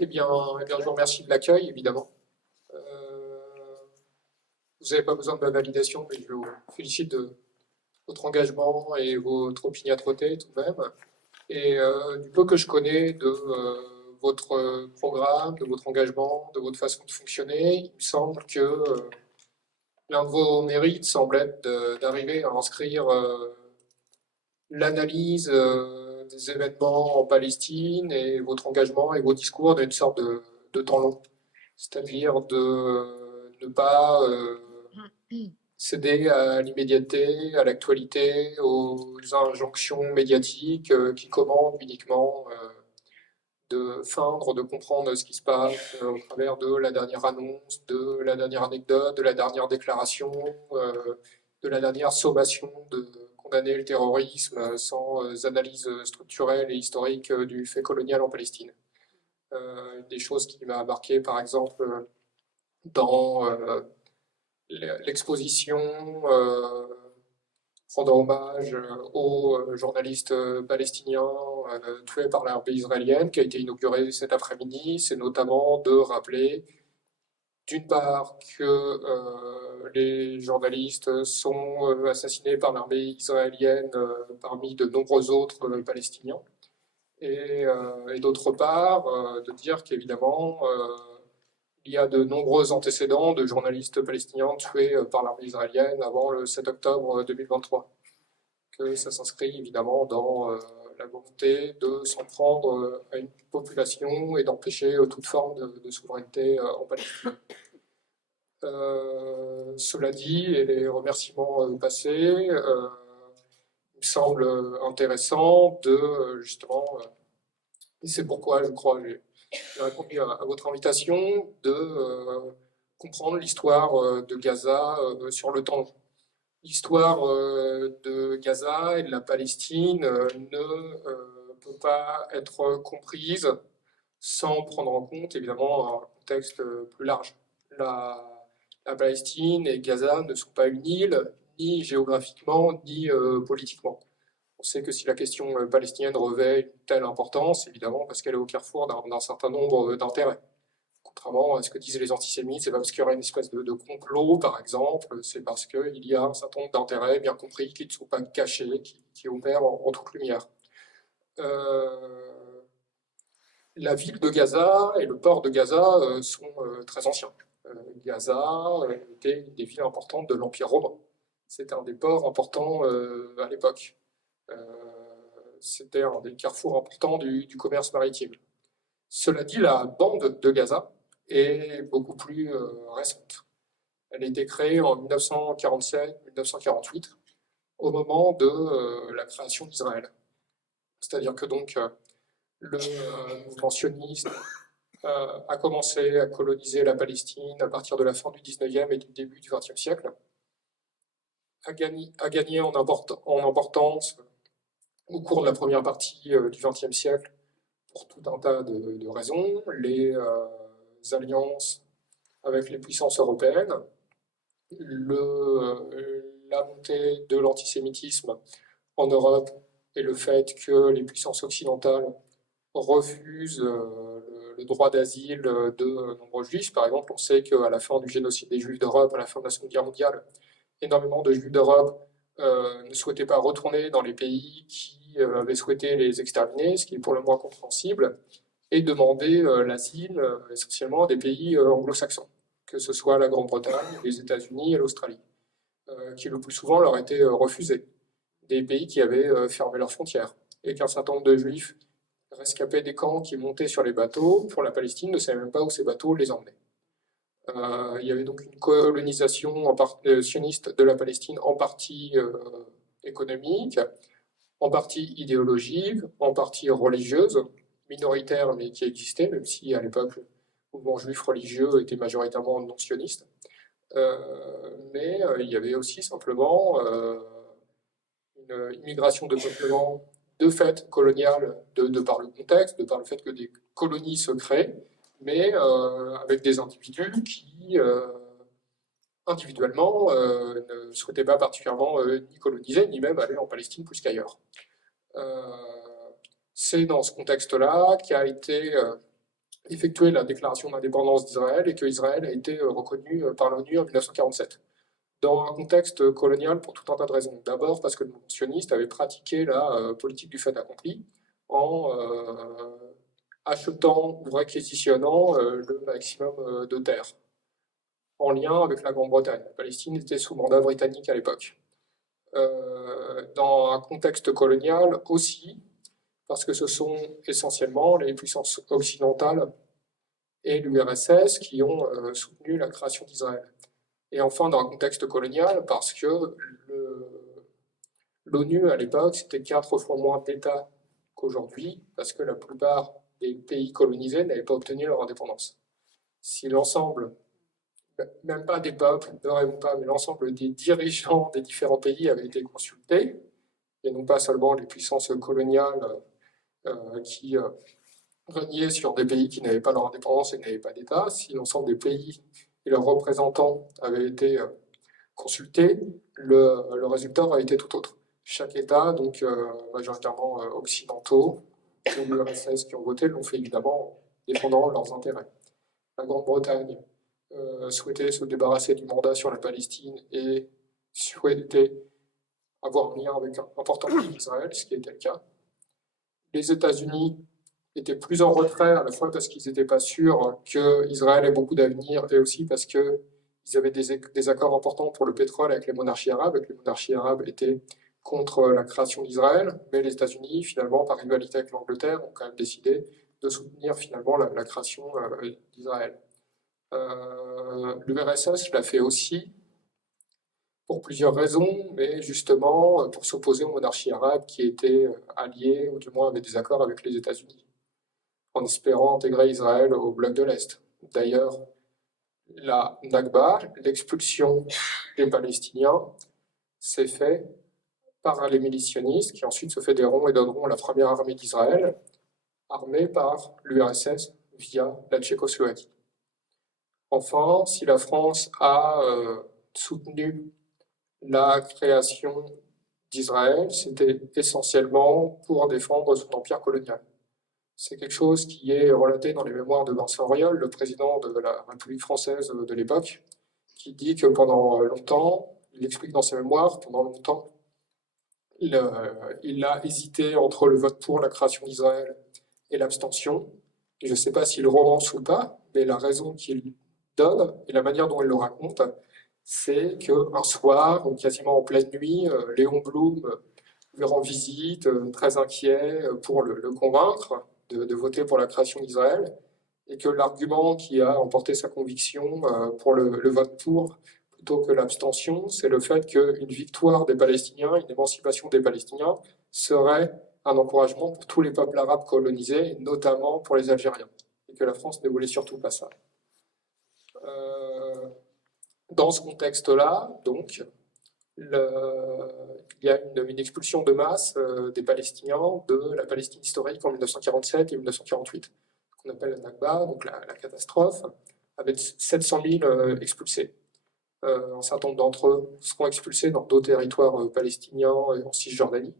Je vous remercie de l'accueil, évidemment. Euh, vous n'avez pas besoin de ma validation, mais je vous félicite de votre engagement et votre opiniâtreté tout de même. Et du peu que je connais de votre programme, de votre engagement, de votre façon de fonctionner, il me semble que l'un de vos mérites semble être d'arriver à inscrire l'analyse des événements en Palestine et votre engagement et vos discours dans une sorte de temps long. C'est-à-dire de ne pas céder à l'immédiateté, à l'actualité, aux injonctions médiatiques qui commandent uniquement de feindre, de comprendre ce qui se passe au travers de la dernière annonce, de la dernière anecdote, de la dernière déclaration, de la dernière sommation de condamner le terrorisme sans analyse structurelle et historique du fait colonial en Palestine. Une des choses qui m'a marqué, par exemple, dans l'exposition rendant hommage aux journalistes palestiniens tués par l'armée israélienne, qui a été inaugurée cet après-midi, c'est notamment de rappeler, d'une part, que les journalistes sont assassinés par l'armée israélienne parmi de nombreux autres Palestiniens, et d'autre part, de dire qu'évidemment, il y a de nombreux antécédents de journalistes palestiniens tués par l'armée israélienne avant le 7 octobre 2023, que ça s'inscrit évidemment dans la volonté de s'en prendre à une population et d'empêcher toute forme de souveraineté en Palestine. Cela dit, et les remerciements passés, il me semble intéressant de justement, et c'est pourquoi je crois j'ai répondu à votre invitation, de comprendre l'histoire de Gaza sur le temps. L'histoire de Gaza et de la Palestine ne peut pas être comprise sans prendre en compte évidemment un contexte plus large. La, la Palestine et Gaza ne sont pas une île, ni géographiquement, ni politiquement. On sait que si la question palestinienne revêt une telle importance, évidemment parce qu'elle est au carrefour d'un certain nombre d'intérêts. Contrairement à ce que disent les antisémites, c'est pas parce qu'il y aurait une espèce de complot, par exemple, c'est parce qu'il y a un certain nombre d'intérêts bien compris qui ne sont pas cachés, qui opèrent en toute lumière. La ville de Gaza et le port de Gaza sont très anciens. Gaza était une des villes importantes de l'Empire romain. C'était un des ports importants à l'époque. Euh, C'était un des carrefours importants du commerce maritime. Cela dit, la bande de Gaza est beaucoup plus récente. Elle a été créée en 1947-1948, au moment de la création d'Israël. C'est-à-dire que donc le mouvement sioniste a commencé à coloniser la Palestine à partir de la fin du 19e et du début du 20e siècle, a gagné en importance au cours de la première partie du 20e siècle pour tout un tas de raisons, les alliances avec les puissances européennes, la montée de l'antisémitisme en Europe et le fait que les puissances occidentales refusent le droit d'asile de nombreux juifs. Par exemple, on sait qu'à la fin du génocide des juifs d'Europe, à la fin de la Seconde Guerre mondiale, énormément de juifs d'Europe ne souhaitaient pas retourner dans les pays qui avaient souhaité les exterminer, ce qui est pour le moins compréhensible, et demander l'asile essentiellement à des pays anglo-saxons, que ce soit la Grande-Bretagne, les États-Unis et l'Australie, qui le plus souvent leur étaient refusés, des pays qui avaient fermé leurs frontières, et qu'un certain nombre de juifs rescapés des camps qui montaient sur les bateaux pour la Palestine ne savaient même pas où ces bateaux les emmenaient. Il y avait donc une colonisation sioniste de la Palestine en partie économique, en partie idéologique, en partie religieuse, minoritaire mais qui existait, même si à l'époque le mouvement juif religieux était majoritairement non sioniste. Mais il y avait aussi simplement une immigration de peuplement de fait coloniale de par le contexte, de par le fait que des colonies se créent, mais avec des individus qui individuellement ne souhaitaient pas particulièrement ni coloniser, ni même aller en Palestine plus qu'ailleurs. C'est dans ce contexte-là qu'a été effectué la déclaration d'indépendance d'Israël et que Israël a été reconnu par l'ONU en 1947 dans un contexte colonial pour tout un tas de raisons. D'abord parce que le mouvement sioniste avait pratiqué la politique du fait accompli en achetant ou réquisitionnant le maximum de terres en lien avec la Grande-Bretagne. La Palestine était sous mandat britannique à l'époque. Dans un contexte colonial aussi, parce que ce sont essentiellement les puissances occidentales et l'URSS qui ont soutenu la création d'Israël. Et enfin, dans un contexte colonial, parce que l'ONU, à l'époque, c'était 4 fois moins d'États qu'aujourd'hui, parce que la plupart des pays colonisés n'avaient pas obtenu leur indépendance. Si l'ensemble, même pas des peuples, ne rêvons pas, mais l'ensemble des dirigeants des différents pays avaient été consultés, et non pas seulement les puissances coloniales qui régnaient sur des pays qui n'avaient pas leur indépendance et n'avaient pas d'État, si l'ensemble des pays et leurs représentants avaient été consultés, le résultat aurait été tout autre. Chaque État, donc majoritairement occidentaux, ou l'URSS qui ont voté, l'ont fait évidemment défendant leurs intérêts. La Grande-Bretagne souhaitait se débarrasser du mandat sur la Palestine et souhaitait avoir un lien avec un important pays d'Israël, ce qui était le cas. Les États-Unis étaient plus en retrait, à la fois parce qu'ils n'étaient pas sûrs qu'Israël ait beaucoup d'avenir, et aussi parce qu'ils avaient des accords importants pour le pétrole avec les monarchies arabes, et que les monarchies arabes étaient contre la création d'Israël, mais les États-Unis, finalement, par rivalité avec l'Angleterre, ont quand même décidé de soutenir finalement la création d'Israël. L'URSS l'a fait aussi pour plusieurs raisons, mais justement pour s'opposer aux monarchies arabes qui étaient alliées, ou du moins avaient des accords avec les États-Unis, en espérant intégrer Israël au bloc de l'Est. D'ailleurs, la Nakba, l'expulsion des Palestiniens, s'est fait par les militionnistes, qui ensuite se fédéreront et donneront la première armée d'Israël, armée par l'URSS via la Tchécoslovaquie. Enfin, si la France a soutenu la création d'Israël, c'était essentiellement pour défendre son empire colonial. C'est quelque chose qui est relaté dans les mémoires de Vincent Auriol, le président de la République française de l'époque, qui dit que pendant longtemps, il explique dans ses mémoires, pendant longtemps, il a hésité entre le vote pour la création d'Israël et l'abstention. Je ne sais pas s'il romance ou pas, mais la raison qu'il donne et la manière dont il le raconte, c'est qu'un soir, quasiment en pleine nuit, Léon Blum lui rend visite, très inquiet pour le convaincre de voter pour la création d'Israël, et que l'argument qui a emporté sa conviction pour le vote pour plutôt que l'abstention, c'est le fait qu'une victoire des Palestiniens, une émancipation des Palestiniens, serait un encouragement pour tous les peuples arabes colonisés, et notamment pour les Algériens, et que la France ne voulait surtout pas ça. Dans ce contexte-là, donc, il y a une expulsion de masse des Palestiniens de la Palestine historique en 1947 et 1948, qu'on appelle la Nakba, donc la catastrophe, avec 700 000 expulsés. Un certain nombre d'entre eux seront expulsés dans d'autres territoires palestiniens et en Cisjordanie,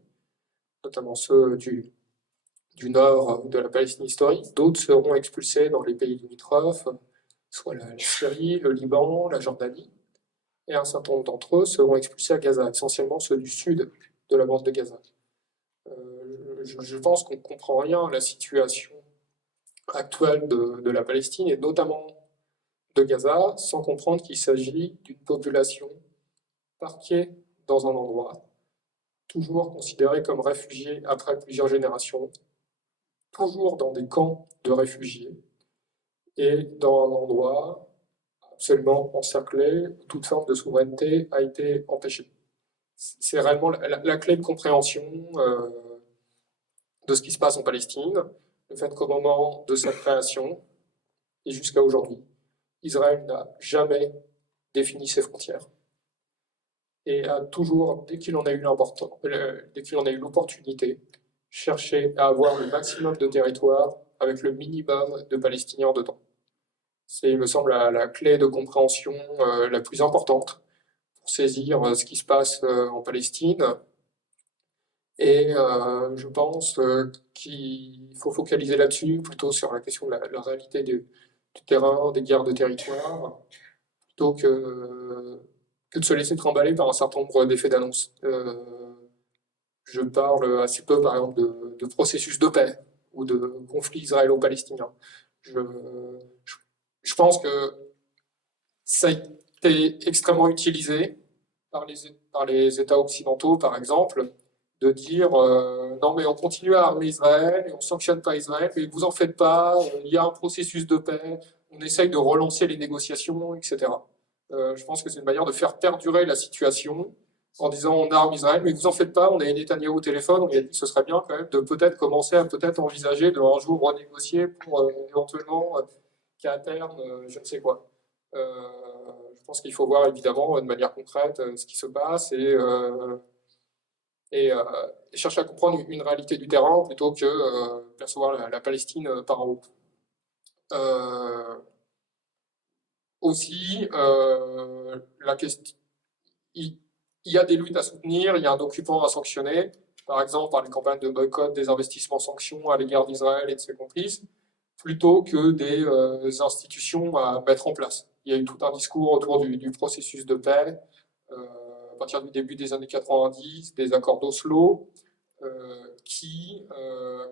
notamment ceux du nord de la Palestine historique. D'autres seront expulsés dans les pays limitrophes, soit la Syrie, le Liban, la Jordanie. Et un certain nombre d'entre eux seront expulsés à Gaza, essentiellement ceux du sud de la bande de Gaza. Je pense qu'on ne comprend rien à la situation actuelle de la Palestine, et notamment de Gaza, sans comprendre qu'il s'agit d'une population parquée dans un endroit, toujours considérée comme réfugiée après plusieurs générations, toujours dans des camps de réfugiés, et dans un endroit absolument encerclé, où toute forme de souveraineté a été empêchée. C'est réellement la clé de compréhension de ce qui se passe en Palestine, le fait qu'au moment de sa création, et jusqu'à aujourd'hui, Israël n'a jamais défini ses frontières, et a toujours, dès qu'il en a eu l'opportunité, cherché à avoir le maximum de territoire avec le minimum de Palestiniens dedans. C'est, il me semble, la clé de compréhension la plus importante pour saisir ce qui se passe en Palestine Et je pense qu'il faut focaliser là-dessus, plutôt sur la question de la réalité du terrain, des guerres de territoire, plutôt que de se laisser trimballer par un certain nombre d'effets d'annonce. Je parle assez peu, par exemple, de processus de paix ou de conflits israélo-palestiniens. Je, je, je pense que ça a été extrêmement utilisé par les États occidentaux, par exemple, de dire non, mais on continue à armer Israël et on ne sanctionne pas Israël, mais vous en faites pas, il y a un processus de paix, on essaye de relancer les négociations, etc. Je pense que c'est une manière de faire perdurer la situation en disant on arme Israël, mais vous en faites pas, on a Netanyahou au téléphone, on lui a dit que ce serait bien quand même de peut-être commencer à peut-être envisager de un jour renégocier pour éventuellement qu'à terme, je ne sais quoi. Je pense qu'il faut voir évidemment de manière concrète ce qui se passe et chercher à comprendre une réalité du terrain plutôt que percevoir la Palestine par en haut. Aussi, la question, il, il y a des luttes à soutenir, il y a un occupant à sanctionner, par exemple par les campagnes de boycott des investissements sanctions à l'égard d'Israël et de ses complices, plutôt que des institutions à mettre en place. Il y a eu tout un discours autour du processus de paix, à partir du début des années 90, des accords d'Oslo, qui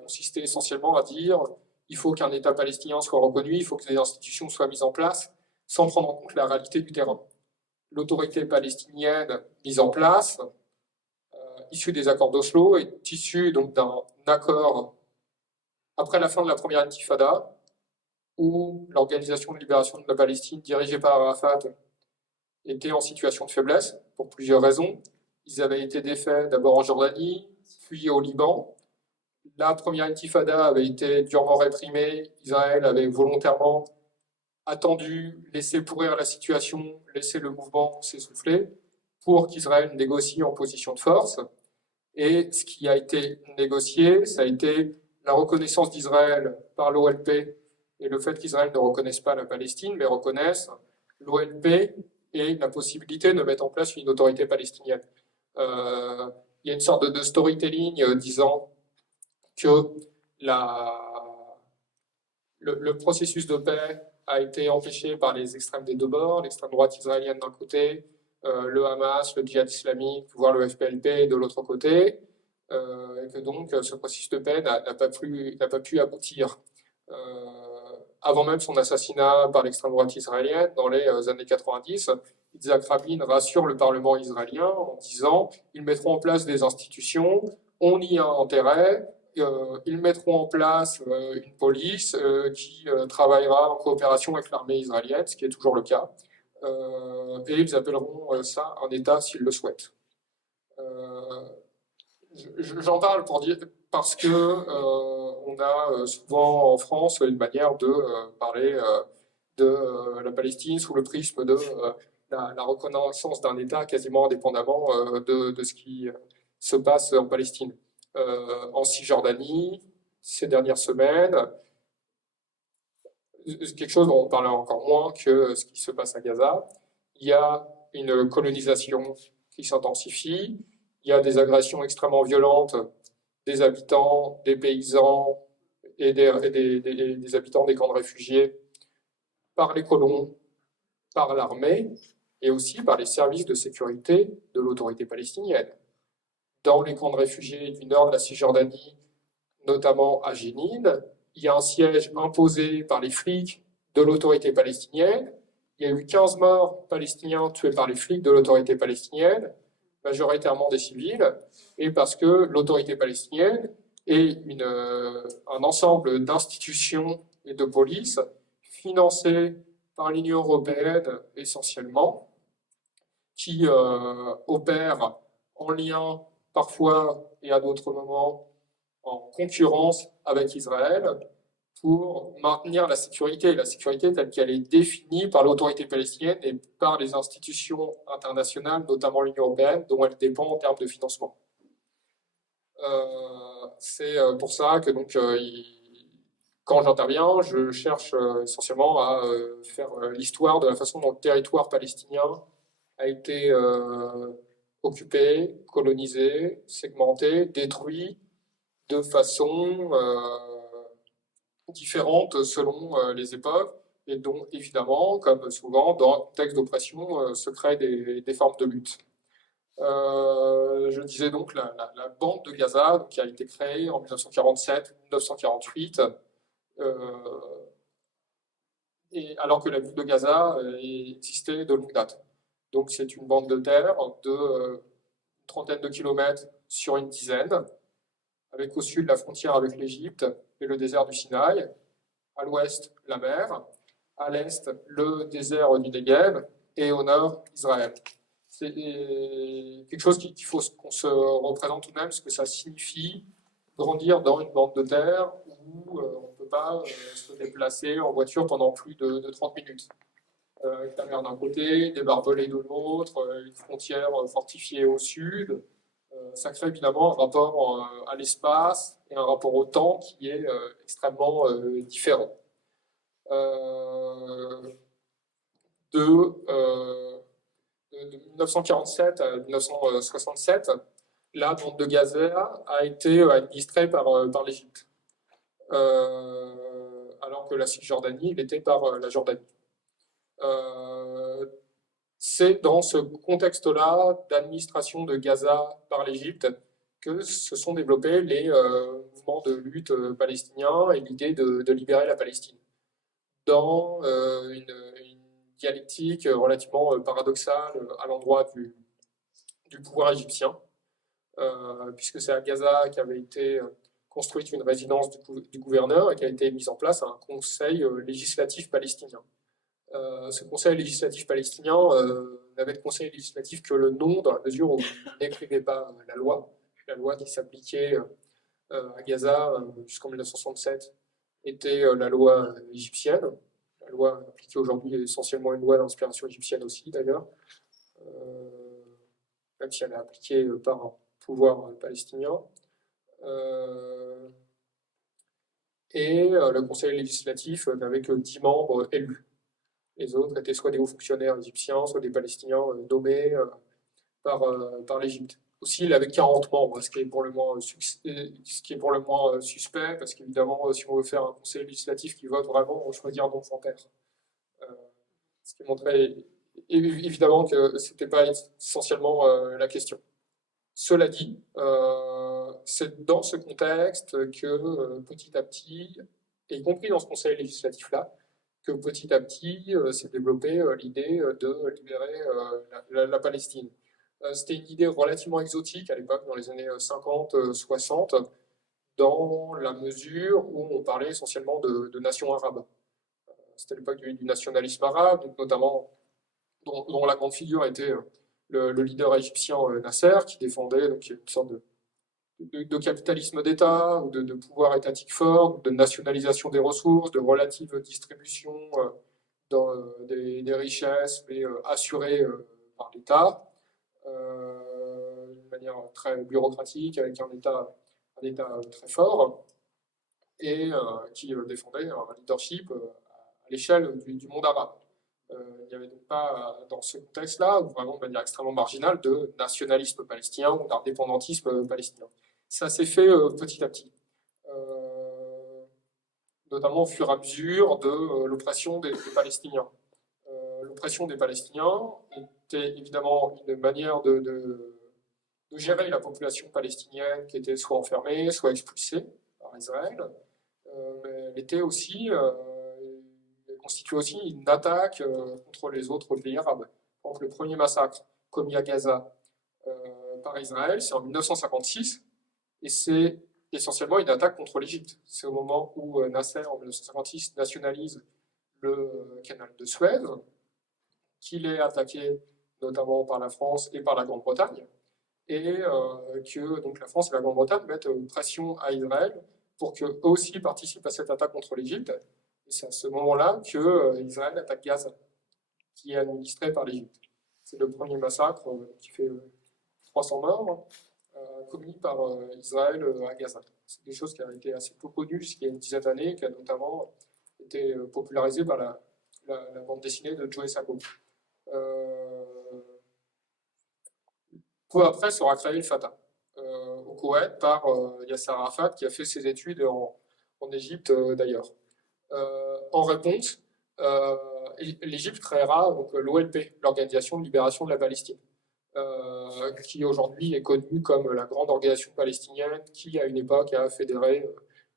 consistaient essentiellement à dire il faut qu'un État palestinien soit reconnu, il faut que des institutions soient mises en place, sans prendre en compte la réalité du terrain. L'autorité palestinienne mise en place, issue des accords d'Oslo, est issue donc d'un accord après la fin de la première intifada, où l'Organisation de libération de la Palestine, dirigée par Arafat, était en situation de faiblesse, pour plusieurs raisons. Ils avaient été défaits d'abord en Jordanie, puis au Liban. La première intifada avait été durement réprimée. Israël avait volontairement attendu, laissé pourrir la situation, laissé le mouvement s'essouffler, pour qu'Israël négocie en position de force. Et ce qui a été négocié, ça a été la reconnaissance d'Israël par l'OLP et le fait qu'Israël ne reconnaisse pas la Palestine, mais reconnaisse l'OLP et la possibilité de mettre en place une autorité palestinienne. Il y a une sorte de storytelling disant que le processus de paix a été empêché par les extrêmes des deux bords, l'extrême droite israélienne d'un côté, le Hamas, le djihad islamique, voire le FPLP de l'autre côté, et que donc ce processus de paix n'a pas pu aboutir. Avant même son assassinat par l'extrême droite israélienne, dans les années 90, Yitzhak Rabin rassure le Parlement israélien en disant ils mettront en place des institutions, on y a intérêt, ils mettront en place une police qui travaillera en coopération avec l'armée israélienne, ce qui est toujours le cas, et ils appelleront ça un État s'ils le souhaitent. J'en parle pour dire parce que on a souvent en France une manière de parler de la Palestine sous le prisme de la reconnaissance d'un État quasiment indépendamment de ce qui se passe en Palestine. En Cisjordanie, ces dernières semaines, quelque chose dont on parle encore moins que ce qui se passe à Gaza, il y a une colonisation qui s'intensifie, il y a des agressions extrêmement violentes des habitants, des paysans et des habitants des camps de réfugiés par les colons, par l'armée et aussi par les services de sécurité de l'autorité palestinienne. Dans les camps de réfugiés du nord de la Cisjordanie, notamment à Jénine, il y a un siège imposé par les flics de l'autorité palestinienne. Il y a eu 15 morts palestiniens tués par les flics de l'autorité palestinienne, majoritairement des civils, et parce que l'autorité palestinienne est un ensemble d'institutions et de polices financées par l'Union européenne essentiellement, qui opèrent en lien parfois et à d'autres moments en concurrence avec Israël pour maintenir la sécurité telle qu'elle est définie par l'autorité palestinienne et par les institutions internationales, notamment l'Union européenne, dont elle dépend en termes de financement. C'est pour ça que donc, quand j'interviens, je cherche essentiellement à faire l'histoire de la façon dont le territoire palestinien a été occupé, colonisé, segmenté, détruit de façon différente selon les époques, et dont évidemment, comme souvent, dans un contexte d'oppression, se créent des formes de lutte. Je disais donc la bande de Gaza, donc, qui a été créée en 1947-1948, et alors que la ville de Gaza existait de longue date. Donc c'est une bande de terre de une trentaine de kilomètres sur une dizaine, avec au sud la frontière avec l'Égypte et le désert du Sinaï, à l'ouest la mer, à l'est le désert du Negev et au nord Israël. C'est quelque chose qu'il faut qu'on se représente tout de même, ce que ça signifie grandir dans une bande de terre où on ne peut pas se déplacer en voiture pendant plus de 30 minutes. Avec la mer d'un côté, des barbelés de l'autre, une frontière fortifiée au sud. Ça crée évidemment un rapport à l'espace et un rapport au temps qui est extrêmement différent. De 1947 à 1967, la bande de Gaza a été administrée par l'Égypte, alors que la Cisjordanie l'était par la Jordanie. C'est dans ce contexte-là d'administration de Gaza par l'Égypte que se sont développés les mouvements de lutte palestiniens et l'idée de libérer la Palestine. Dans une dialectique relativement paradoxale à l'endroit du pouvoir égyptien, puisque c'est à Gaza qu'avait été construite une résidence du gouverneur et qu'a été mise en place un conseil législatif palestinien. Ce conseil législatif palestinien n'avait de conseil législatif que le nom, dans la mesure où il n'écrivait pas la loi qui s'appliquait à Gaza jusqu'en 1967 était la loi égyptienne. La loi appliquée aujourd'hui est essentiellement une loi d'inspiration égyptienne aussi, d'ailleurs, même si elle est appliquée par un pouvoir palestinien. Et le conseil législatif n'avait que 10 membres élus. Les autres étaient soit des hauts fonctionnaires égyptiens, soit des Palestiniens nommés par l'Égypte. Aussi, il avait 40 membres, ce qui est pour le moins suspect, parce qu'évidemment, si on veut faire un conseil législatif qui vote vraiment, on choisit un enfant père. Ce qui montrait évidemment que ce n'était pas essentiellement la question. Cela dit, c'est dans ce contexte que petit à petit, et y compris dans ce conseil législatif-là, que petit à petit s'est développée l'idée de libérer la Palestine. C'était une idée relativement exotique à l'époque, dans les années 50-60, dans la mesure où on parlait essentiellement de nations arabes. C'était l'époque du nationalisme arabe, donc notamment dont la grande figure était le leader égyptien Nasser, qui défendait donc, une sorte de capitalisme d'État, ou de pouvoir étatique fort, de nationalisation des ressources, de relative distribution des richesses, mais assurées par l'État, d'une manière très bureaucratique, avec un État très fort, et qui défendait un leadership à l'échelle du monde arabe. Il n'y avait donc pas, dans ce contexte-là, ou vraiment de manière extrêmement marginale, de nationalisme palestinien ou d'indépendantisme palestinien. Ça s'est fait petit à petit, notamment au fur et à mesure de l'oppression des Palestiniens. L'oppression des Palestiniens était évidemment une manière de gérer la population palestinienne qui était soit enfermée, soit expulsée par Israël, mais elle était aussi constitue aussi une attaque contre les autres pays arabes. Donc, le premier massacre commis à Gaza par Israël, c'est en 1956, et c'est essentiellement une attaque contre l'Égypte. C'est au moment où Nasser, en 1956, nationalise le canal de Suez, qu'il est attaqué notamment par la France et par la Grande-Bretagne, et que donc, la France et la Grande-Bretagne mettent une pression à Israël pour qu'eux aussi participent à cette attaque contre l'Égypte. Et c'est à ce moment-là que Israël attaque Gaza, qui est administré par l'Égypte. C'est le premier massacre qui fait 300 morts, commis par Israël à Gaza. C'est des choses qui ont été assez peu connues jusqu'il y a une dizaine d'années, qui a notamment été popularisée par la bande dessinée de Joe Sacco. Peu après sera créé le Fatah au Koweït par Yasser Arafat qui a fait ses études en Égypte d'ailleurs. En réponse, euh, l'Égypte créera donc l'OLP, l'Organisation de libération de la Palestine, qui aujourd'hui est connue comme la grande organisation palestinienne qui, à une époque, a fédéré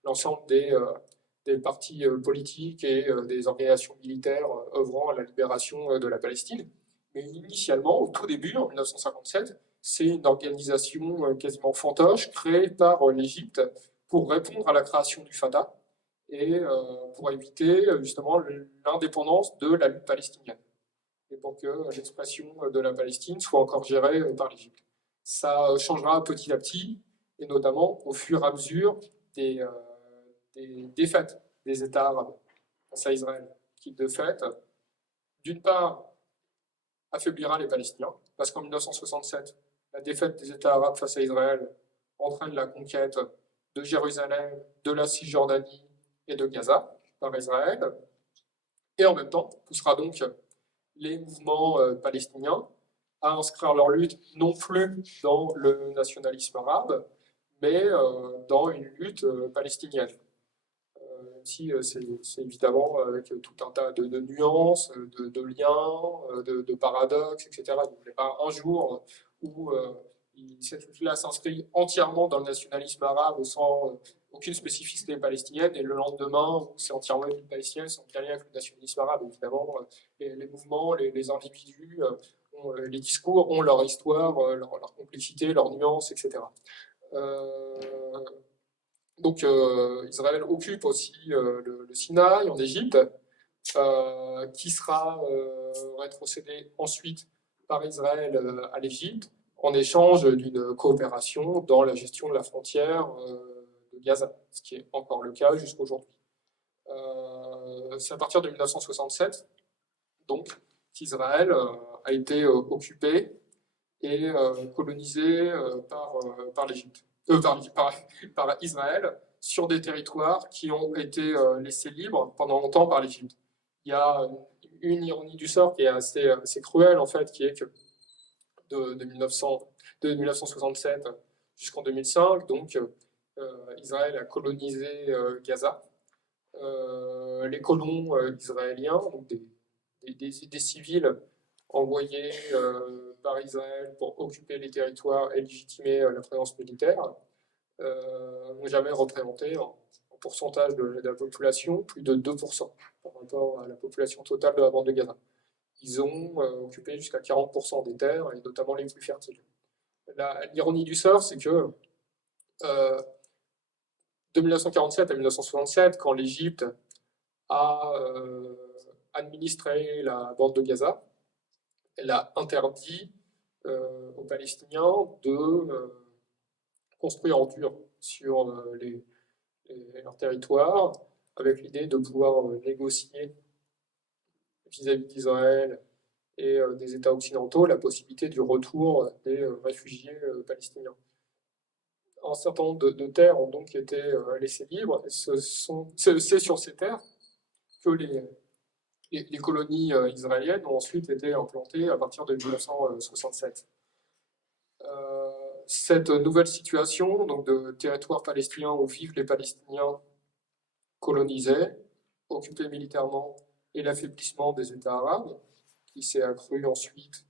l'ensemble des partis politiques et des organisations militaires œuvrant à la libération de la Palestine. Mais initialement, au tout début, en 1957, c'est une organisation quasiment fantoche créée par l'Égypte pour répondre à la création du Fatah et pour éviter justement l'indépendance de la lutte palestinienne et pour que l'expression de la Palestine soit encore gérée par l'Égypte. Ça changera petit à petit, et notamment au fur et à mesure des défaites des États arabes face à Israël, qui de fait, d'une part, affaiblira les Palestiniens, parce qu'en 1967, la défaite des États arabes face à Israël entraîne la conquête de Jérusalem, de la Cisjordanie et de Gaza par Israël, et en même temps poussera donc les mouvements palestiniens à inscrire leur lutte non plus dans le nationalisme arabe, mais dans une lutte palestinienne. Même si c'est évidemment avec tout un tas de nuances, de liens, de paradoxes, etc. Donc, il n'y a pas un jour où cette lutte-là s'inscrit entièrement dans le nationalisme arabe sans aucune spécificité palestinienne, et le lendemain où c'est entièrement une lutte palestinienne sans aucun lien avec le nationalisme arabe. Évidemment, les mouvements, les individus, les discours ont leur histoire, leur complexité, leurs nuances, etc. Euh, donc Israël occupe aussi le Sinaï en Égypte, qui sera rétrocédé ensuite par Israël à l'Égypte en échange d'une coopération dans la gestion de la frontière de Gaza, ce qui est encore le cas jusqu'aujourd'hui. C'est à partir de 1967 donc qu'Israël a été occupé et colonisé par l'Égypte, par Israël, sur des territoires qui ont été laissés libres pendant longtemps par l'Égypte. Il y a une ironie du sort qui est assez cruelle, en fait, qui est que de 1967 jusqu'en 2005, donc Israël a colonisé Gaza. Les colons israéliens, donc des civils envoyés par Israël pour occuper les territoires et légitimer la présence militaire, n'ont jamais représenté en pourcentage de la population plus de 2% par rapport à la population totale de la bande de Gaza. Ils ont occupé jusqu'à 40% des terres, et notamment les plus fertiles. L'ironie du sort, c'est que de 1947 à 1967, quand l'Égypte a administré la bande de Gaza, elle a interdit aux Palestiniens de construire en dur sur leur territoire, avec l'idée de pouvoir négocier vis-à-vis d'Israël et des États occidentaux la possibilité du retour des réfugiés palestiniens. Un certain nombre de terres ont donc été laissées libres, et c'est sur ces terres que les colonies israéliennes ont ensuite été implantées à partir de 1967. Cette nouvelle situation donc de territoire palestinien où vivent les Palestiniens colonisés, occupés militairement, et l'affaiblissement des États arabes, qui s'est accru ensuite,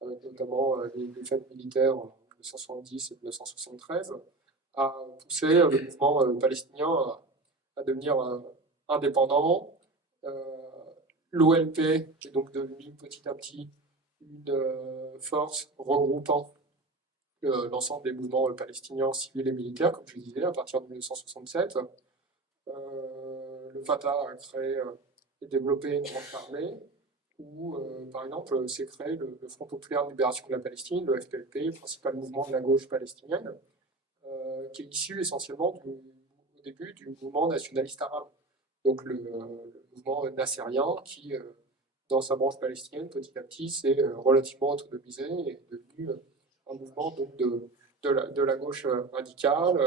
avec notamment les défaites militaires en 1970 et 1973, a poussé le mouvement palestinien à devenir indépendant. L'OLP est donc devenu petit à petit une force regroupant l'ensemble des mouvements palestiniens civils et militaires, comme je disais, à partir de 1967. Le Fatah a créé et développé une grande armée où, par exemple, s'est créé le Front populaire de libération de la Palestine, le FPLP, le principal mouvement de la gauche palestinienne, qui est issu essentiellement au début du mouvement nationaliste arabe. Donc le mouvement nassérien qui, dans sa branche palestinienne, petit à petit, s'est relativement autonomisé et est devenu un mouvement donc, de la gauche radicale,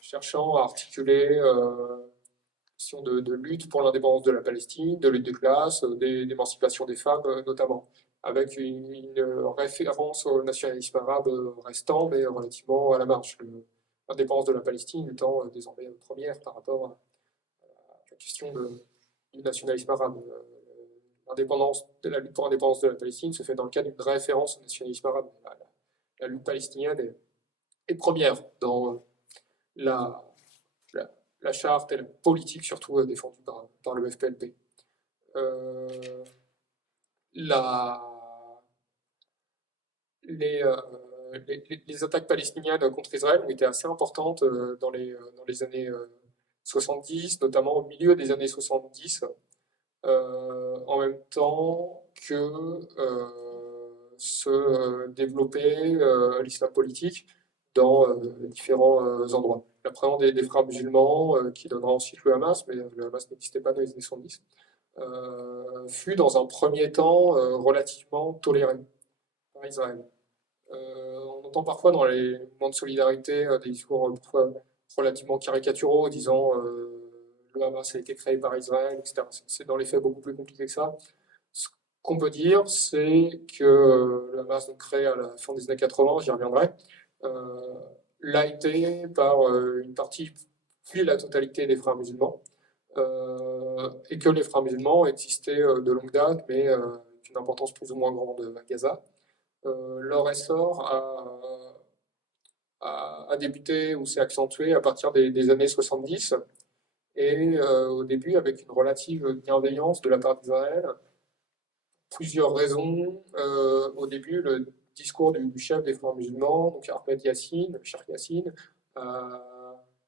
cherchant à articuler question de lutte pour l'indépendance de la Palestine, de lutte de classe, d'émancipation des femmes notamment. avec une référence au nationalisme arabe restant, mais relativement à la marge. L'indépendance de la Palestine étant désormais première par rapport à la question du nationalisme arabe. La lutte pour l'indépendance de la Palestine se fait dans le cadre d'une référence au nationalisme arabe. La lutte palestinienne est première dans la, la charte et la politique surtout défendue par le FPLP. La, les, les attaques palestiniennes contre Israël ont été assez importantes dans les années 70, notamment au milieu des années 70, en même temps que se développait l'islam politique dans différents endroits. La présence des frères musulmans, qui donnera ensuite le Hamas, mais le Hamas n'existait pas dans les années 70, fut dans un premier temps relativement toléré par Israël. On entend parfois dans les moments de solidarité des discours parfois relativement caricaturaux disant le Hamas a été créé par Israël, etc. C'est dans les faits beaucoup plus compliqué que ça. Ce qu'on peut dire, c'est que le Hamas, donc créé à la fin des années 80, j'y reviendrai, l'a été par une partie, puis la totalité des frères musulmans, et que les frères musulmans existaient de longue date, mais d'une importance plus ou moins grande à Gaza. Leur essor a débuté ou s'est accentué à partir des années 70 et au début avec une relative bienveillance de la part d'Israël. Plusieurs raisons. Au début, le discours du chef des frères musulmans, donc Ahmed Yassine, Cheikh Yassine,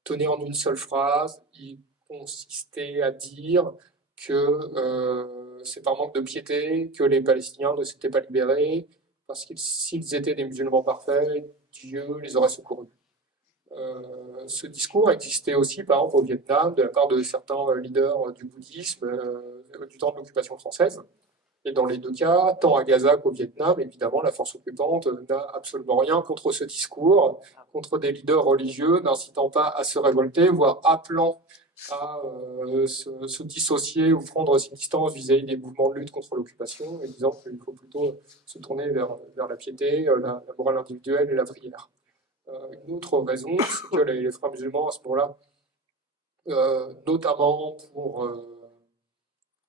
tenait en une seule phrase. Il consistait à dire que c'est par manque de piété que les Palestiniens ne s'étaient pas libérés, parce que s'ils étaient des musulmans parfaits, Dieu les aurait secourus. Ce discours existait aussi, par exemple, au Vietnam, de la part de certains leaders du bouddhisme du temps de l'occupation française. Et dans les deux cas, tant à Gaza qu'au Vietnam, évidemment, la force occupante n'a absolument rien contre ce discours, contre des leaders religieux n'incitant pas à se révolter, voire appelant à se dissocier ou prendre ses distances vis-à-vis des mouvements de lutte contre l'occupation, et disant qu'il faut plutôt se tourner vers la piété, la morale individuelle et la prière. Une autre raison, c'est que les frères musulmans, à ce moment-là, notamment pour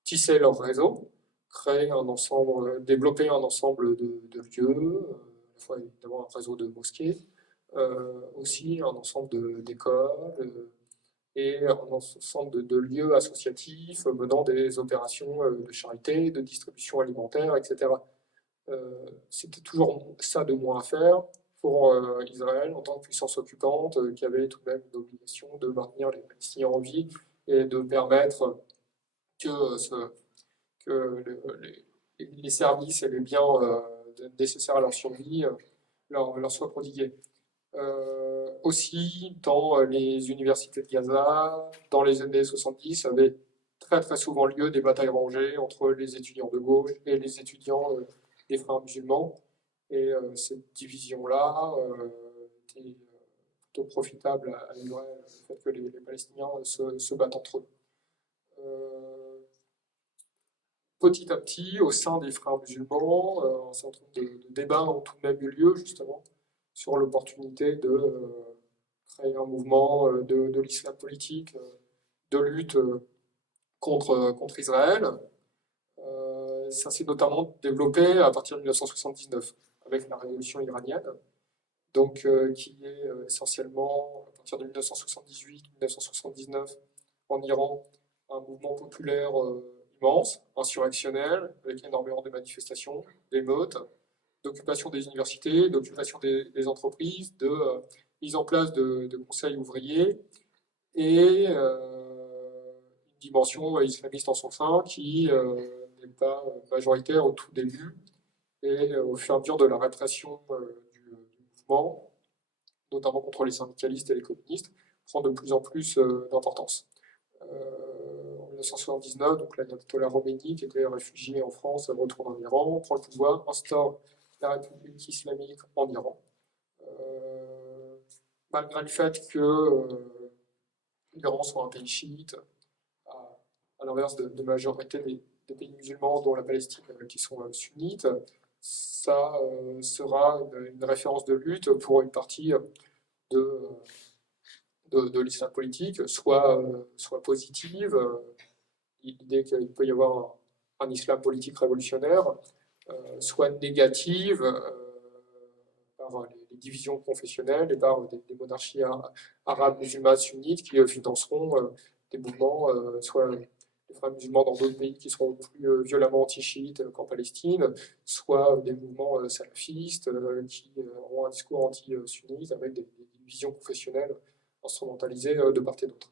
tisser leur réseau, créer un ensemble, développer un ensemble de lieux, à la fois évidemment un réseau de mosquées, aussi un ensemble d'écoles et un ensemble de lieux associatifs menant des opérations de charité, de distribution alimentaire, etc. C'était toujours ça de moins à faire pour Israël en tant que puissance occupante qui avait tout de même l'obligation de maintenir les Palestiniens en vie et de permettre que les services et les biens nécessaires à leur survie leur soient prodigués. Aussi, dans les universités de Gaza, dans les années 70, avait très très souvent lieu des batailles rangées entre les étudiants de gauche et les étudiants des frères musulmans. Et cette division-là était plutôt profitable à Israël, le fait que les Palestiniens se battent entre eux. Petit à petit, au sein des frères musulmans, un certain nombre de débats ont tout de même eu lieu, justement, sur l'opportunité de créer un mouvement de l'islam politique, de lutte contre Israël. Ça s'est notamment développé à partir de 1979, avec la révolution iranienne, donc qui est essentiellement, à partir de 1978-1979, en Iran, un mouvement populaire immense, insurrectionnel, avec énormément de manifestations, d'émeutes, d'occupation des universités, d'occupation des entreprises, de mise en place de conseils ouvriers et une dimension islamiste en son sein qui n'est pas majoritaire au tout début et au fur et à mesure de la répression du mouvement, notamment contre les syndicalistes et les communistes, prend de plus en plus d'importance. En 1979, donc l'ayatollah Khomeini, qui était réfugié en France, retourne en Iran, prend le pouvoir, instaure la République islamique en Iran. Malgré le fait que l'Iran soit un pays chiite, à l'inverse de majorité des pays musulmans, dont la Palestine, qui sont sunnites, ça sera une référence de lutte pour une partie de, de l'islam politique, soit positive, l'idée qu'il peut y avoir un islam politique révolutionnaire, soit négative par les divisions confessionnelles et par des monarchies arabes, musulmanes, sunnites qui financeront des mouvements, soit les frères musulmans dans d'autres pays qui seront plus violemment anti-chiites qu'en Palestine, soit des mouvements salafistes qui auront un discours anti-sunnite avec des visions confessionnelles instrumentalisées de part et d'autre.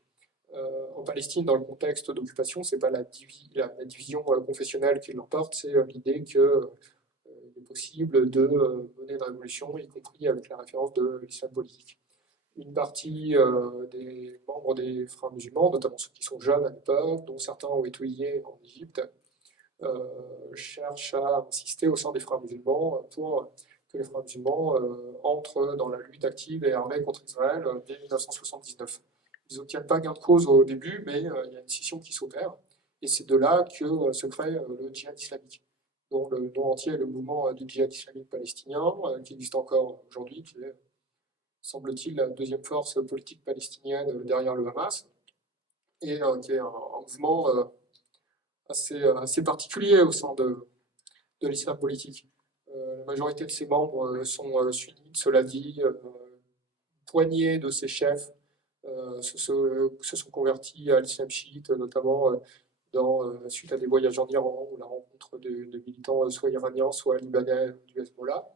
En Palestine, dans le contexte d'occupation, ce n'est pas la division confessionnelle qui l'emporte, c'est l'idée qu'il est possible de mener une révolution, y compris avec la référence de l'islam politique. Une partie des membres des frères musulmans, notamment ceux qui sont jeunes à l'époque, dont certains ont étudié en Égypte, cherchent à insister au sein des frères musulmans pour que les frères musulmans entrent dans la lutte active et armée contre Israël dès 1979. Ils n'obtiennent pas gain de cause au début, mais il y a une scission qui s'opère. Et c'est de là que se crée le djihad islamique, dont le nom entier est le mouvement du djihad islamique palestinien, qui existe encore aujourd'hui, qui est, semble-t-il, la deuxième force politique palestinienne derrière le Hamas, et qui est un mouvement assez particulier au sein de l'islam politique. La majorité de ses membres sont sunnites, cela dit, poignée de ses chefs se sont convertis à l'islam chiite, notamment suite à des voyages en Iran ou la rencontre de militants soit iraniens, soit libanais du Hezbollah.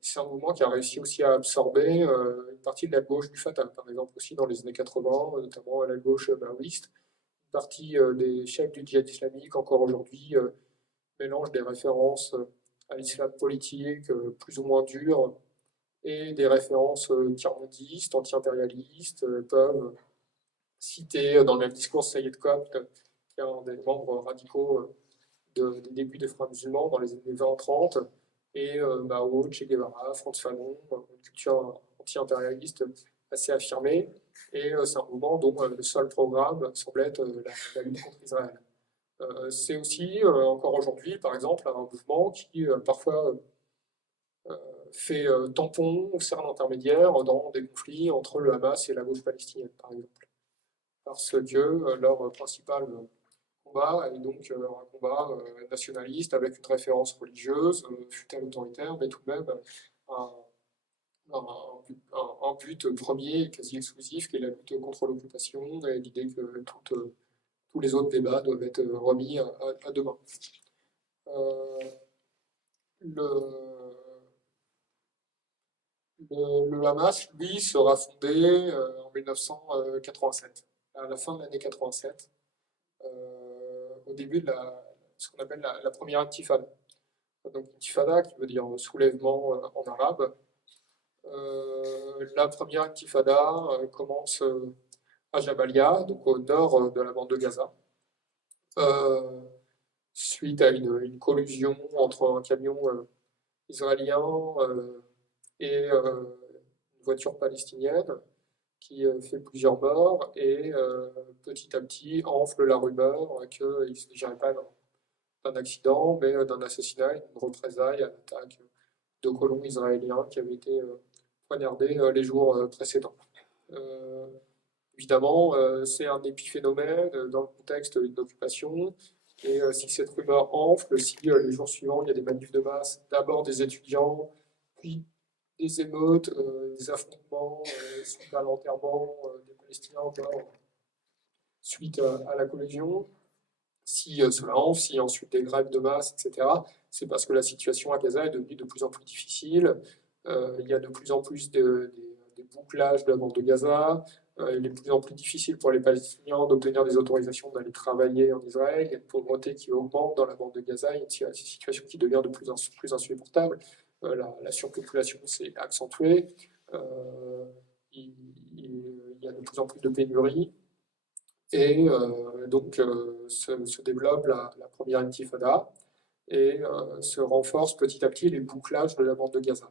C'est un mouvement qui a réussi aussi à absorber une partie de la gauche du Fatah, par exemple aussi dans les années 80, notamment à la gauche maoïste. Une partie des chefs du djihad islamique, encore aujourd'hui, mélangent des références à l'islam politique plus ou moins dur et des références tiers-mondistes, anti-impérialistes, peuvent citer dans le même discours Saïd Qutb, qui est un des membres radicaux des débuts des frères musulmans dans les années 20-30, et Mao, Che Guevara, Frantz Fanon, une culture anti-impérialiste assez affirmée, et c'est un mouvement dont le seul programme semble être la lutte contre Israël. C'est aussi, encore aujourd'hui, par exemple, un mouvement qui parfois fait tampon ou sert d'intermédiaire dans des conflits entre le Hamas et la gauche palestinienne, par exemple. Parce que leur principal combat est donc un combat nationaliste avec une référence religieuse, fut-elle autoritaire, mais tout de même un but premier, quasi exclusif, qui est la lutte contre l'occupation et l'idée que tous les autres débats doivent être remis à demain. Le Hamas, lui, sera fondé en 1987, à la fin de l'année 87, au début de ce qu'on appelle la première intifada. Donc intifada qui veut dire soulèvement en arabe. La première intifada commence à Jabalia, donc au nord de la bande de Gaza, suite à une collusion entre un camion israélien et une voiture palestinienne qui fait plusieurs morts et petit à petit enfle la rumeur qu'il ne s'agirait pas d'un accident, mais d'un assassinat, d'une représaille à l'attaque de colons israéliens qui avaient été poignardés les jours précédents. Évidemment, c'est un épiphénomène dans le contexte d'une occupation. Et si cette rumeur enfle, si les jours suivants, il y a des manifs de masse, d'abord des étudiants, puis des émeutes, des affrontements, suite à l'enterrement des Palestiniens morts suite à la collusion, si cela enfle, si ensuite des grèves de masse, etc., c'est parce que la situation à Gaza est devenue de plus en plus difficile. Il y a de plus en plus des bouclages de la bande de Gaza. Il est de plus en plus difficile pour les Palestiniens d'obtenir des autorisations d'aller travailler en Israël. Il y a une pauvreté qui augmente dans la bande de Gaza. Il y a une situation qui devient de plus en plus insupportable. La surpopulation s'est accentuée. Il y a de plus en plus de pénuries. Et donc se développe la première intifada et se renforcent petit à petit les bouclages de la bande de Gaza.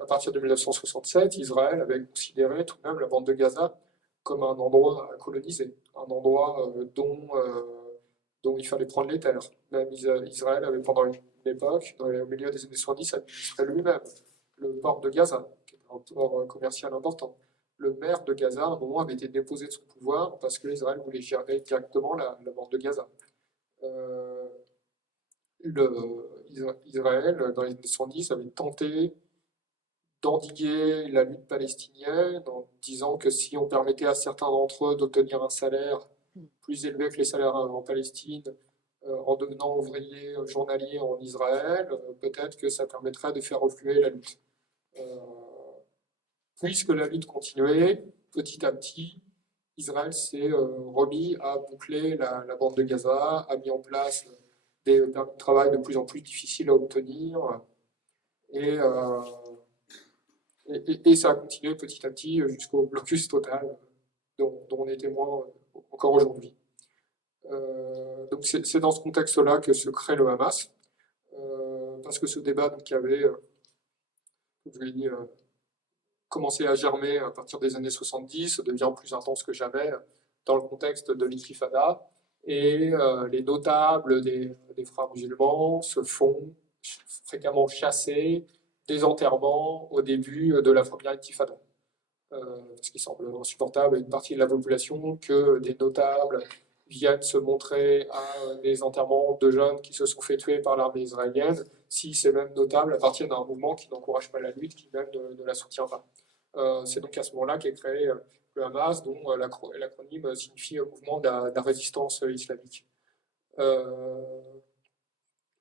À partir de 1967, Israël avait considéré tout de même la bande de Gaza comme un endroit à coloniser, un endroit dont dont il fallait prendre les terres. Même Israël avait pendant une époque, au milieu des années 70, administré lui-même le port de Gaza, qui est un port commercial important. Le maire de Gaza, à un moment, avait été déposé de son pouvoir parce que Israël voulait gérer directement la bande de Gaza. Euh, Israël, dans les années 70, avait tenté d'endiguer la lutte palestinienne en disant que si on permettait à certains d'entre eux d'obtenir un salaire plus élevé que les salaires en Palestine, en devenant ouvriers journaliers en Israël, peut-être que ça permettrait de faire refluer la lutte. Puisque la lutte continuait, petit à petit, Israël s'est remis à boucler la bande de Gaza, a mis en place des permis de travail de plus en plus difficiles à obtenir, et, euh, et ça a continué petit à petit jusqu'au blocus total dont on est témoin encore aujourd'hui. Donc c'est dans ce contexte-là que se crée le Hamas, parce que ce débat qui avait, comme je l'ai dit, commencé à germer à partir des années 70 devient plus intense que jamais dans le contexte de l'intifada, et les notables des frères musulmans se font fréquemment chasser des enterrements au début de la première intifada. Parce qu'il semble insupportable à une partie de la population que des notables viennent se montrer à des enterrements de jeunes qui se sont fait tuer par l'armée israélienne, si ces mêmes notables appartiennent à un mouvement qui n'encourage pas la lutte, qui même ne la soutient pas. C'est donc à ce moment-là qu'est créé le Hamas, dont l'acronyme signifie Mouvement de la résistance islamique.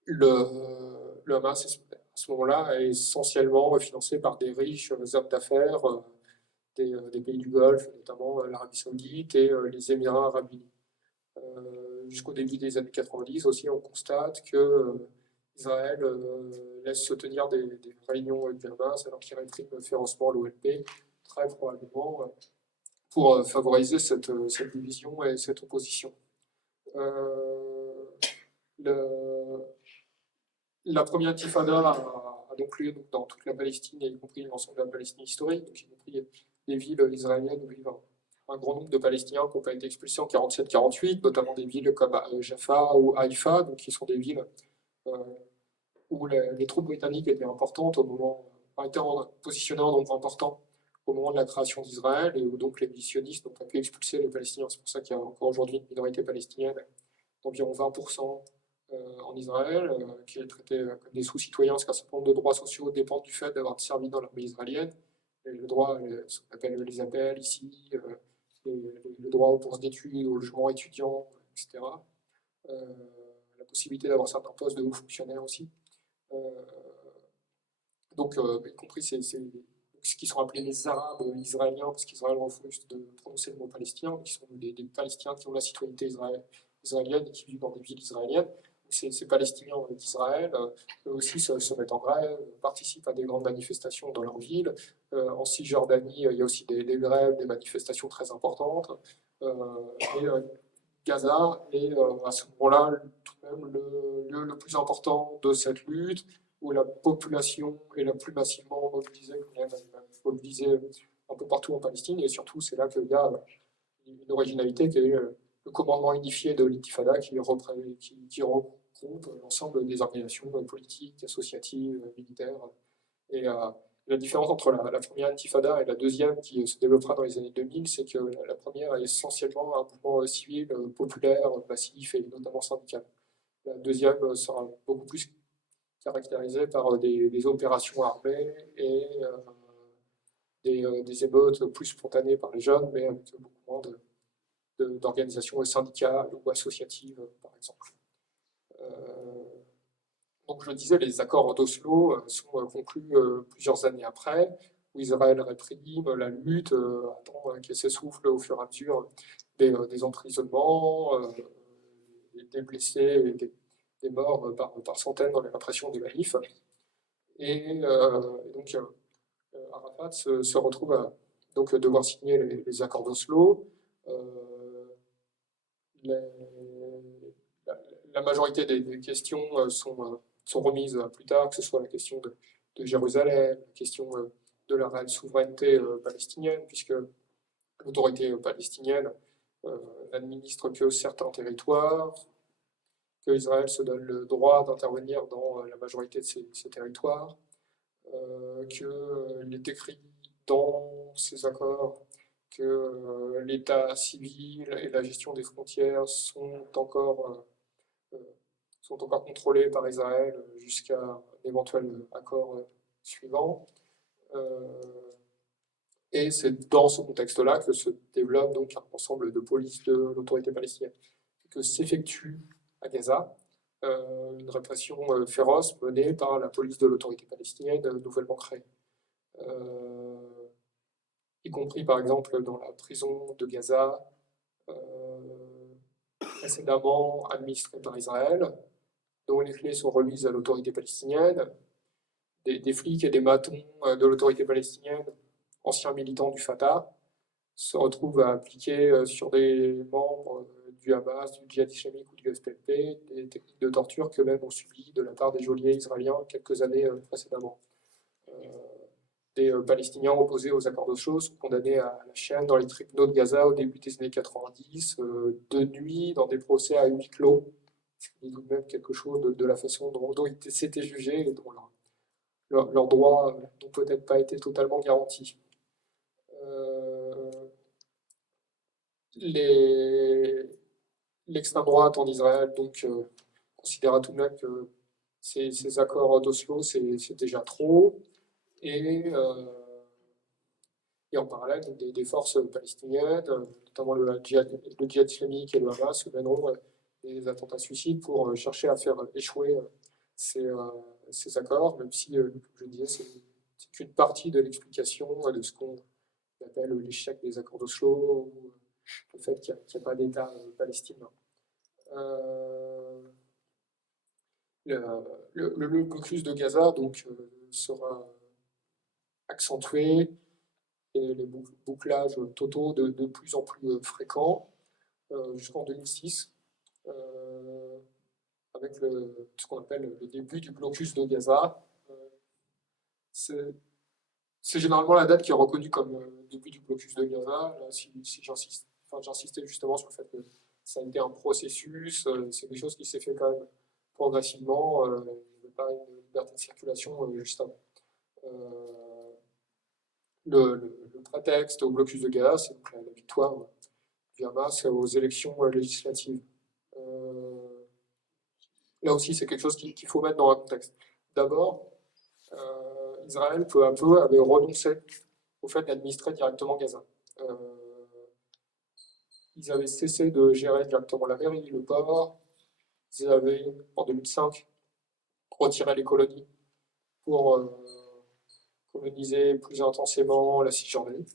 Le Hamas, à ce moment-là, est essentiellement financé par des riches hommes d'affaires des pays du Golfe, notamment l'Arabie Saoudite et les Émirats Arabes Unis. Jusqu'au début des années 90 aussi, on constate que Israël laisse se tenir des réunions du Hamas alors qu'il réprime férocement l'OLP, très probablement pour favoriser cette division et cette opposition. La première intifada a donc lieu dans toute la Palestine, y compris l'ensemble de la Palestine historique, donc y compris des villes israéliennes où vivent un grand nombre de Palestiniens qui n'ont pas été expulsés en 47-48, notamment des villes comme Jaffa ou Haïfa, donc qui sont des villes où les troupes britanniques étaient importantes au moment, étaient positionnées en nombre important au moment de la création d'Israël, et où donc les sionistes n'ont pas pu expulser les Palestiniens. C'est pour ça qu'il y a encore aujourd'hui une minorité palestinienne d'environ 20% en Israël, qui est traité comme des sous-citoyens, parce qu'un certain nombre de droits sociaux dépendent du fait d'avoir servi dans l'armée israélienne. Et le droit, ce qu'on appelle les appels ici, le droit aux bourses d'études, au logement étudiant, etc. La possibilité d'avoir certains postes de hauts fonctionnaires aussi. Donc, y compris ce qui sont appelés les Arabes israéliens, parce qu'Israël refuse de prononcer le mot palestinien, qui sont des Palestiniens qui ont la citoyenneté israélienne et qui vivent dans des villes israéliennes. Ces Palestiniens d'Israël, eux aussi se mettent en grève, participent à des grandes manifestations dans leur ville. En Cisjordanie, il y a aussi des grèves, des manifestations très importantes. Et Gaza est à ce moment-là tout de même le lieu le plus important de cette lutte, où la population est la plus massivement mobilisée, mobilisée un peu partout en Palestine, et surtout c'est là qu'il y a une originalité qui est le commandement unifié de l'Intifada qui regroupe l'ensemble des organisations politiques, associatives, militaires. Et la différence entre la première Intifada et la deuxième, qui se développera dans les années 2000, c'est que la première est essentiellement un mouvement civil, populaire, massif et notamment syndical. La deuxième sera beaucoup plus caractérisée par des opérations armées et des émeutes plus spontanées par les jeunes, mais avec beaucoup moins d'organisations syndicales ou associatives, par exemple. Donc je disais, les accords d'Oslo sont conclus plusieurs années après, où Israël réprime la lutte, attend qu'elle s'essouffle au fur et à mesure des emprisonnements, des blessés et des morts par centaines dans les répressions des manifs. Et donc Arafat se retrouve à donc, devoir signer les accords d'Oslo. La majorité des questions sont remises plus tard, que ce soit la question de Jérusalem, la question de la réelle souveraineté palestinienne, puisque l'autorité palestinienne n'administre que certains territoires, que Israël se donne le droit d'intervenir dans la majorité de ses territoires, qu'il est écrit dans ces accords que l'état civil et la gestion des frontières sont encore contrôlés par Israël jusqu'à un éventuel accord suivant. Et c'est dans ce contexte-là que se développe donc un ensemble de polices de l'autorité palestinienne, que s'effectue à Gaza une répression féroce menée par la police de l'autorité palestinienne nouvellement créée. Y compris par exemple dans la prison de Gaza, précédemment administrée par Israël, dont les clés sont remises à l'autorité palestinienne. Des flics et des matons de l'autorité palestinienne, anciens militants du Fatah, se retrouvent à appliquer sur des membres du Hamas, du djihad islamique ou du FPLP des techniques de torture qu'eux-mêmes ont subies de la part des geôliers israéliens quelques années précédemment. Des Palestiniens opposés aux accords d'Oslo sont condamnés à la chaîne dans les tribunaux de Gaza au début des années 90, de nuit, dans des procès à huis clos, ce qui dit tout de même quelque chose de la façon dont ils s'étaient jugés et dont leurs droits n'ont peut-être pas été totalement garantis. L'extrême droite en Israël donc considéra tout de même que ces accords d'Oslo c'est déjà trop, et en parallèle des forces palestiniennes, notamment le djihad islamique et le Hamas, mèneront des attentats suicides pour chercher à faire échouer ces accords, même si, comme je disais, c'est qu'une partie de l'explication de ce qu'on appelle l'échec des accords d'Oslo, ou le fait qu'il n'y a pas d'État palestinien. Le blocus de Gaza donc, sera accentué, et les bouclages totaux de plus en plus fréquents jusqu'en 2006, avec ce qu'on appelle le début du blocus de Gaza. C'est généralement la date qui est reconnue comme début du blocus de Gaza. Là, si j'insistais justement sur le fait que ça a été un processus, c'est quelque chose qui s'est fait quand même progressivement, il n'y avait pas une liberté de circulation juste avant. Le prétexte au blocus de Gaza, c'est donc la victoire du Hamas aux élections législatives. Là aussi, c'est quelque chose qu'il faut mettre dans un contexte. D'abord, Israël, peu à peu, avait renoncé au fait d'administrer directement Gaza. Ils avaient cessé de gérer directement la mairie, le port. Ils avaient, en 2005, retiré les colonies pour coloniser plus intensément la Cisjordanie.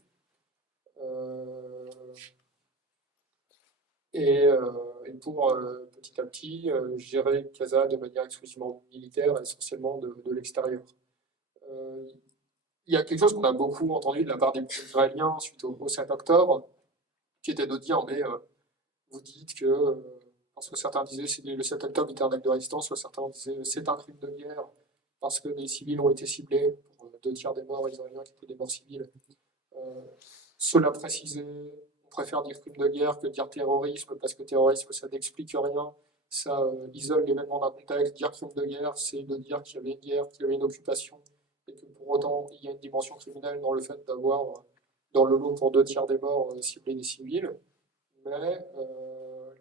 Et pour petit à petit gérer Gaza de manière exclusivement militaire, essentiellement de l'extérieur. Il y a quelque chose qu'on a beaucoup entendu de la part des Israéliens suite au 7 octobre, qui était de dire, mais vous dites que, parce que certains disaient que le 7 octobre était un acte de résistance, soit certains disaient que c'est un crime de guerre, parce que des civils ont été ciblés, pour 2/3 des morts israéliens qui étaient des morts civiles. Cela précisé, on préfère dire crime de guerre que dire terrorisme, parce que terrorisme, ça n'explique rien, ça isole l'événement d'un contexte. Dire crime de guerre, c'est de dire qu'il y avait une guerre, qu'il y avait une occupation, et que pour autant, il y a une dimension criminelle dans le fait d'avoir, dans le lot pour 2/3 des morts, ciblé des civils. Mais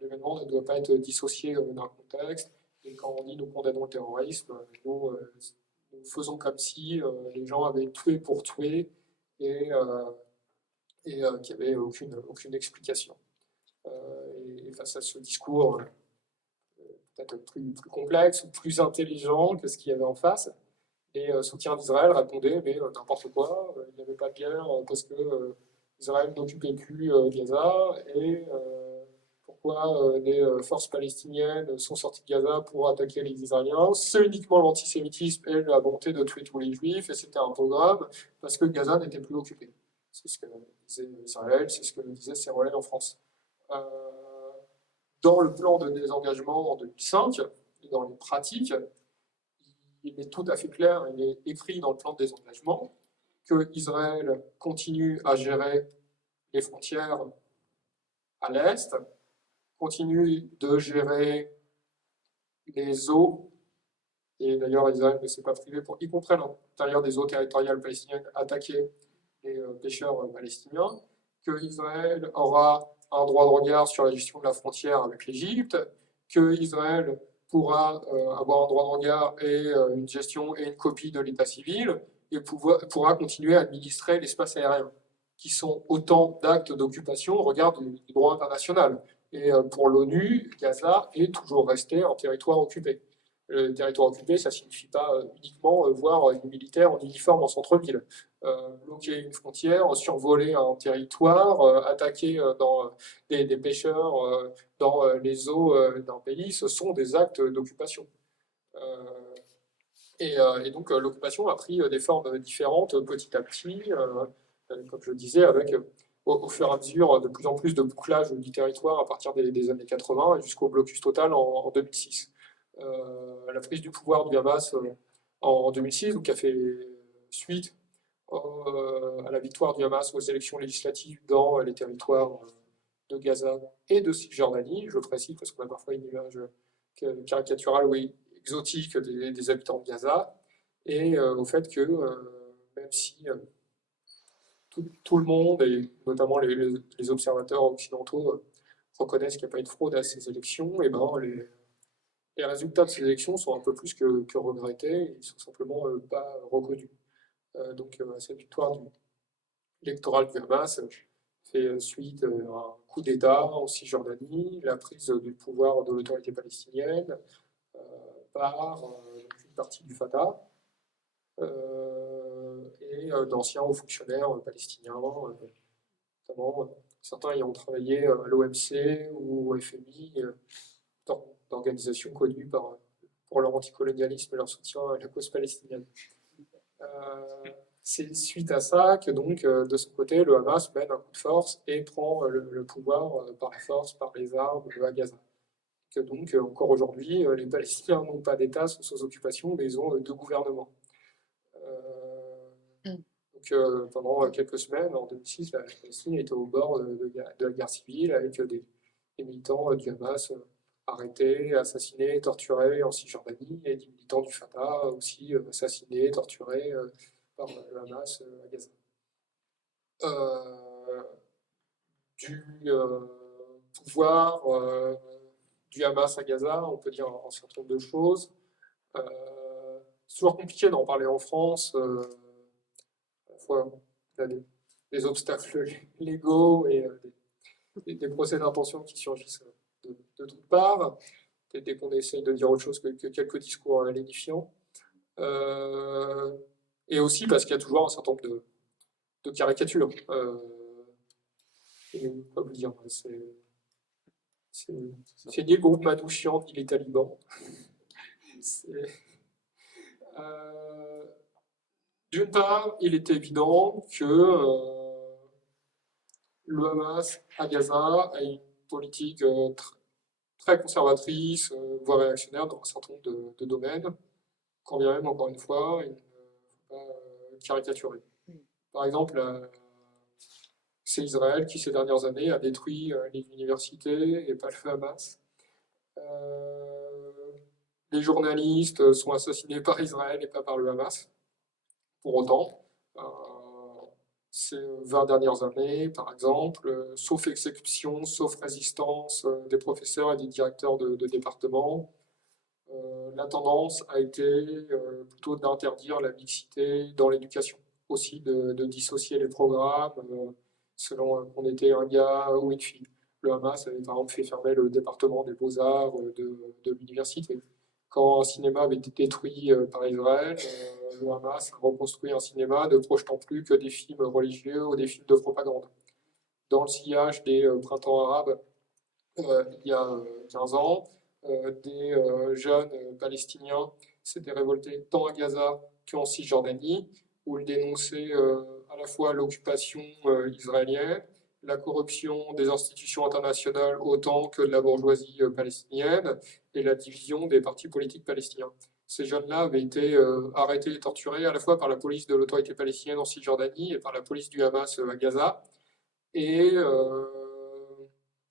l'événement ne doit pas être dissocié d'un contexte. Et quand on dit nous condamnons le terrorisme, nous faisons comme si les gens avaient tué pour tuer et qu'il n'y avait aucune explication. Et face à ce discours peut-être plus complexe ou plus intelligent que ce qu'il y avait en face, les soutiens d'Israël répondaient mais n'importe quoi, il n'y avait pas de guerre parce que Israël n'occupait plus Gaza, et pourquoi des forces palestiniennes sont sorties de Gaza pour attaquer les Israéliens. C'est uniquement l'antisémitisme et la volonté de tuer tous les juifs, et c'était un programme parce que Gaza n'était plus occupé. C'est ce que disait Israël, c'est ce que disait ses relais en France. Dans le plan de désengagement en 2005, et dans les pratiques, il est tout à fait clair, il est écrit dans le plan de désengagement, que Israël continue à gérer les frontières à l'est, continue de gérer les eaux, et d'ailleurs Israël ne s'est pas privé, pour, y compris à l'intérieur des eaux territoriales palestiniennes, attaquer les pêcheurs palestiniens, que Israël aura un droit de regard sur la gestion de la frontière avec l'Égypte, que Israël pourra avoir un droit de regard et une gestion et une copie de l'état civil, et pourra continuer à administrer l'espace aérien, qui sont autant d'actes d'occupation au regard du droit international. Et pour l'ONU, Gaza est toujours resté en territoire occupé. Le territoire occupé, ça ne signifie pas uniquement voir des militaires en uniforme en centre-ville. Bloquer une frontière, survoler un territoire, attaquer des pêcheurs dans les eaux d'un pays, ce sont des actes d'occupation. Euh, et donc l'occupation a pris des formes différentes petit à petit, comme je le disais, avec au fur et à mesure de plus en plus de bouclage du territoire à partir des années 80 jusqu'au blocus total en 2006. La prise du pouvoir du Hamas en 2006, donc, qui a fait suite à la victoire du Hamas aux élections législatives dans les territoires de Gaza et de Cisjordanie, je précise parce qu'on a parfois une image caricaturale ou exotique des habitants de Gaza, et au fait que même si tout le monde, et notamment les observateurs occidentaux, reconnaissent qu'il n'y a pas eu de fraude à ces élections, et ben, les résultats de ces élections sont un peu plus que regrettés, ils ne sont simplement pas reconnus. Donc cette victoire électorale du Hamas fait suite à un coup d'État en Cisjordanie, la prise du pouvoir de l'autorité palestinienne euh, par une partie du Fatah et d'anciens hauts fonctionnaires palestiniens, notamment certains ayant travaillé à l'OMC ou au FMI, d'organisations connues pour leur anticolonialisme et leur soutien à la cause palestinienne. C'est suite à ça que donc, de son côté, le Hamas mène un coup de force et prend le pouvoir par la force, par les armes à Gaza. Que donc, encore aujourd'hui, les Palestiniens n'ont pas d'État, sont sous occupation, mais ils ont deux gouvernements. Donc, pendant quelques semaines, en 2006, la Palestine était au bord de la guerre civile avec des militants du Hamas arrêtés, assassinés, torturés en Cisjordanie, et des militants du Fatah aussi assassinés, torturés par le Hamas à Gaza. Du pouvoir du Hamas à Gaza, on peut dire un certain nombre de choses. C'est toujours compliqué d'en parler en France. À la fois, il y a des obstacles légaux et des procès d'intention qui surgissent de toutes parts, dès qu'on essaye de dire autre chose que quelques discours lénifiants. Et aussi parce qu'il y a toujours un certain nombre de caricatures. Quoi vous dire, c'est ni le groupe Manouchian ni les talibans. D'une part, il est évident que le Hamas à Gaza a une politique très conservatrice, voire réactionnaire dans un certain nombre de domaines, quand bien même, encore une fois, il ne faut pas caricaturer. Par exemple, c'est Israël qui, ces dernières années, a détruit les universités et pas le Hamas. Les journalistes sont assassinés par Israël et pas par le Hamas. Pour autant, ces 20 dernières années, par exemple, sauf exception, sauf résistance des professeurs et des directeurs de département, la tendance a été plutôt d'interdire la mixité dans l'éducation, aussi de dissocier les programmes selon qu'on était un gars ou une fille. Le Hamas avait par exemple fait fermer le département des beaux-arts de l'université. Quand un cinéma avait été détruit par Israël, le Hamas a reconstruit un cinéma ne projetant plus que des films religieux ou des films de propagande. Dans le sillage des printemps arabes, il y a 15 ans, des jeunes palestiniens s'étaient révoltés tant à Gaza qu'en Cisjordanie, où ils dénonçaient à la fois l'occupation israélienne, la corruption des institutions internationales autant que de la bourgeoisie palestinienne et la division des partis politiques palestiniens. Ces jeunes-là avaient été arrêtés et torturés à la fois par la police de l'autorité palestinienne en Cisjordanie et par la police du Hamas à Gaza. Et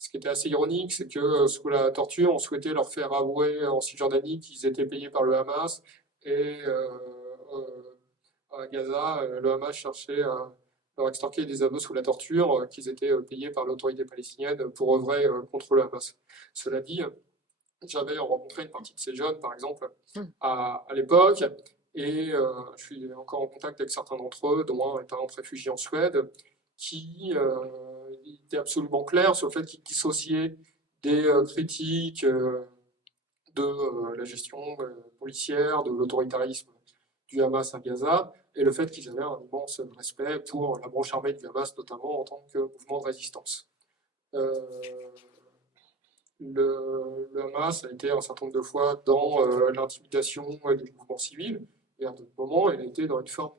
Ce qui était assez ironique, c'est que sous la torture, on souhaitait leur faire avouer en Cisjordanie qu'ils étaient payés par le Hamas, et à Gaza, le Hamas cherchait à leur extorquer des aveux sous la torture, qu'ils étaient payés par l'autorité palestinienne pour œuvrer contre le Hamas. Cela dit, j'avais rencontré une partie de ces jeunes, par exemple, à l'époque, et je suis encore en contact avec certains d'entre eux, dont un est par exemple réfugié en Suède, qui était absolument clair sur le fait qu'ils dissociaient des critiques de la gestion policière, de l'autoritarisme du Hamas à Gaza, et le fait qu'ils avaient un immense respect pour la branche armée du Hamas, notamment en tant que mouvement de résistance. Le Hamas a été un certain nombre de fois dans l'intimidation des mouvements civils, et à d'autres moments, il a été dans une forme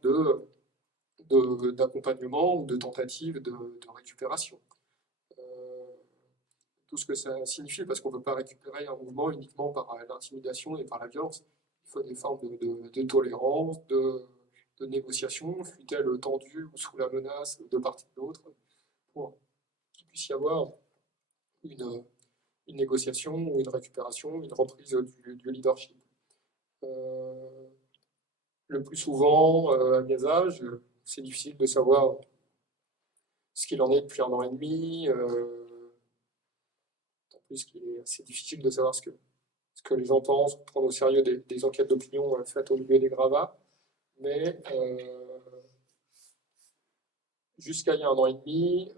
d'accompagnement ou de tentative de récupération. Tout ce que ça signifie, parce qu'on ne peut pas récupérer un mouvement uniquement par l'intimidation et par la violence. Il faut des formes de tolérance, de négociation, fût-elle tendue ou sous la menace de part et d'autre, pour qu'il puisse y avoir une négociation ou une récupération, une reprise du leadership. Le plus souvent, à Gaza, c'est difficile de savoir ce qu'il en est depuis 1 an et demi. En plus, qu'il est assez difficile de savoir ce que les gens pensent, prendre au sérieux des enquêtes d'opinion faites au milieu des gravats. Mais jusqu'à il y a 1 an et demi,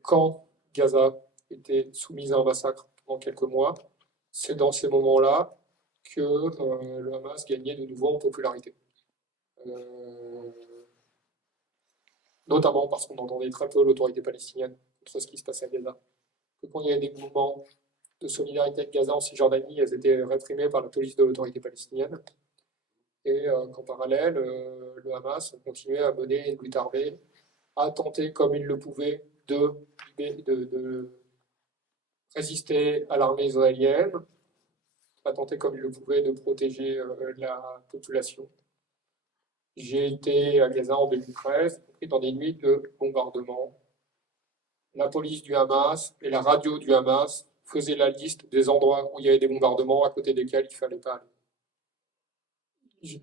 quand Gaza était soumise à un massacre pendant quelques mois, c'est dans ces moments-là que le Hamas gagnait de nouveau en popularité. Notamment parce qu'on entendait très peu l'autorité palestinienne contre ce qui se passait à Gaza. Que quand il y avait des mouvements de solidarité avec Gaza en Cisjordanie, elles étaient réprimées par la police de l'autorité palestinienne. Et qu'en parallèle, le Hamas continuait à mener une lutte armée, à tenter comme il le pouvait de résister à l'armée israélienne, à tenter comme il le pouvait de protéger la population. J'ai été à Gaza en 2013, compris dans des nuits de bombardement. La police du Hamas et la radio du Hamas faisaient la liste des endroits où il y avait des bombardements à côté desquels il ne fallait pas aller.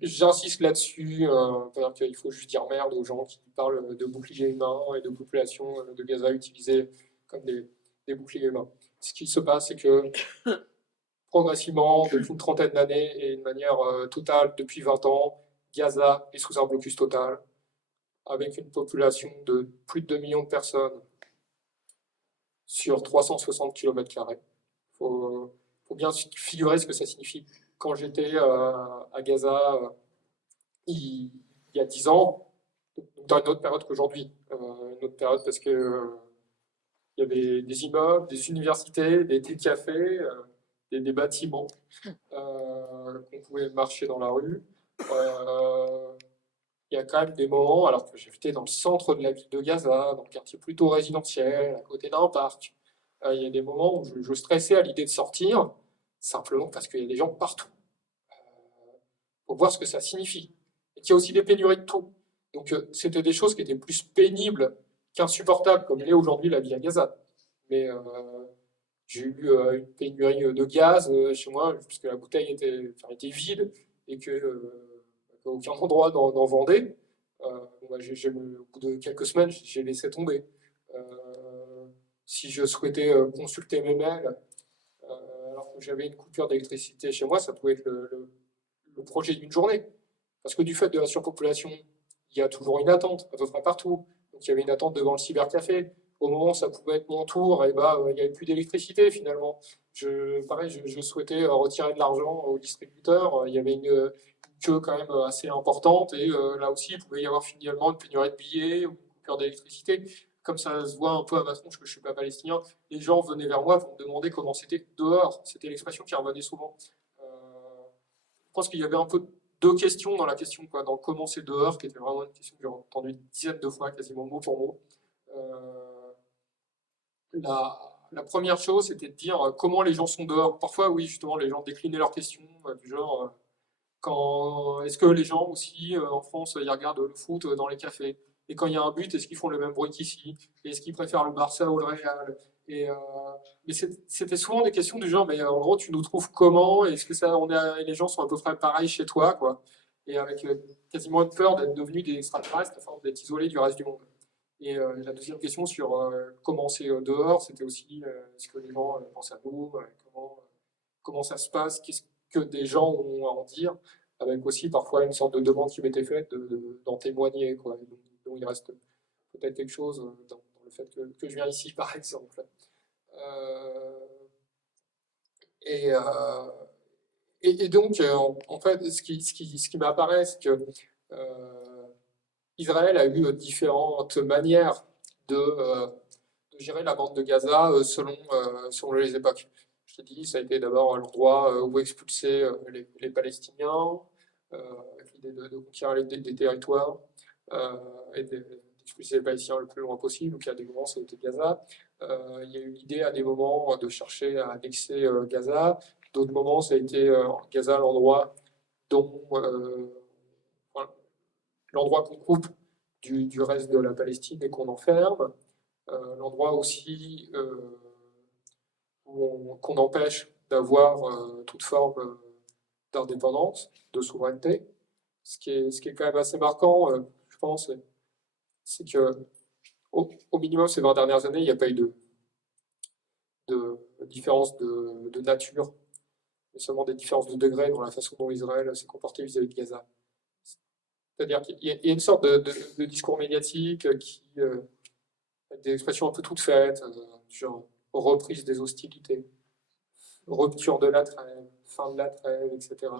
J'insiste là-dessus, parce qu'il faut juste dire merde aux gens qui parlent de boucliers humains et de population de Gaza utilisées comme des boucliers humains. Ce qui se passe, c'est que progressivement, depuis une trentaine d'années et de manière totale depuis 20 ans, Gaza est sous un blocus total, avec une population de plus de 2 millions de personnes sur 360 km². Il faut bien figurer ce que ça signifie. Quand j'étais à Gaza il y a 10 ans, dans une autre période qu'aujourd'hui, une autre période parce que il y avait des immeubles, des universités, des cafés, des bâtiments, qu'on pouvait marcher dans la rue. Il y a quand même des moments, alors que j'étais dans le centre de la ville de Gaza, dans le quartier plutôt résidentiel, à côté d'un parc, il y a des moments où je stressais à l'idée de sortir, simplement parce qu'il y a des gens partout. Pour voir ce que ça signifie. Et qu'il y a aussi des pénuries de tout. Donc c'était des choses qui étaient plus pénibles qu'insupportables, comme l'est aujourd'hui la vie à Gaza. Mais j'ai eu une pénurie de gaz chez moi, puisque la bouteille était vide et qu'aucun endroit n'en vendait. Au bout de quelques semaines, j'ai laissé tomber. Si je souhaitais consulter mes mails, alors que j'avais une coupure d'électricité chez moi, ça pouvait être le projet d'une journée. Parce que du fait de la surpopulation, il y a toujours une attente, à peu près partout. Donc il y avait une attente devant le cybercafé. Au moment où ça pouvait être mon tour, et il n'y avait plus d'électricité finalement. Je souhaitais retirer de l'argent au distributeur. Il y avait une queue quand même assez importante. Et là aussi, il pouvait y avoir finalement une pénurie de billets ou une coupure d'électricité. Comme ça se voit un peu à ma tronche que je ne suis pas palestinien, les gens venaient vers moi pour me demander comment c'était dehors. C'était l'expression qui revenait souvent. Je pense qu'il y avait un peu deux questions dans la question, quoi, dans comment c'est dehors, qui était vraiment une question que j'ai entendue une dizaine de fois, quasiment mot pour mot. La première chose, c'était de dire comment les gens sont dehors. Parfois, oui, justement, les gens déclinaient leurs questions, du genre, est-ce que les gens aussi, en France, ils regardent le foot dans les cafés? Et quand il y a un but, est-ce qu'ils font le même bruit qu'ici? Est-ce qu'ils préfèrent le Barça ou le Real? Et, mais c'était souvent des questions du genre, mais en gros, tu nous trouves comment? Est-ce que les gens sont à peu près pareils chez toi, quoi? Et avec quasiment une peur d'être devenus des extraterrestres, enfin, d'être isolés du reste du monde. Et la deuxième question sur comment c'est dehors, c'était aussi est-ce que les gens pensent à nous, comment ça se passe, qu'est-ce que des gens ont à en dire, avec aussi parfois une sorte de demande qui m'était faite d'en témoigner, quoi. Donc il reste peut-être quelque chose dans le fait que je viens ici, par exemple. Euh, et, euh, et donc, en fait, ce qui m'apparaît, c'est que Israël a eu différentes manières de gérer la bande de Gaza selon les époques. Je te dis, ça a été d'abord l'endroit où expulser les Palestiniens, avec l'idée de conquérir des territoires et d'expulser les Palestiniens le plus loin possible. Donc, il y a des moments, ça a été Gaza. Il y a eu l'idée à des moments de chercher à annexer Gaza. D'autres moments, ça a été Gaza, dont, enfin, l'endroit qu'on coupe du reste de la Palestine et qu'on enferme. L'endroit aussi qu'on empêche d'avoir toute forme d'indépendance, de souveraineté. Ce qui est quand même assez marquant, je pense, c'est que au minimum ces 20 dernières années, il n'y a pas eu de différence de nature, mais seulement des différences de degré dans la façon dont Israël s'est comporté vis-à-vis de Gaza. C'est-à-dire qu'il y a une sorte de discours médiatique qui, avec des expressions un peu toutes faites, genre reprise des hostilités, rupture de la trêve, fin de la trêve, etc.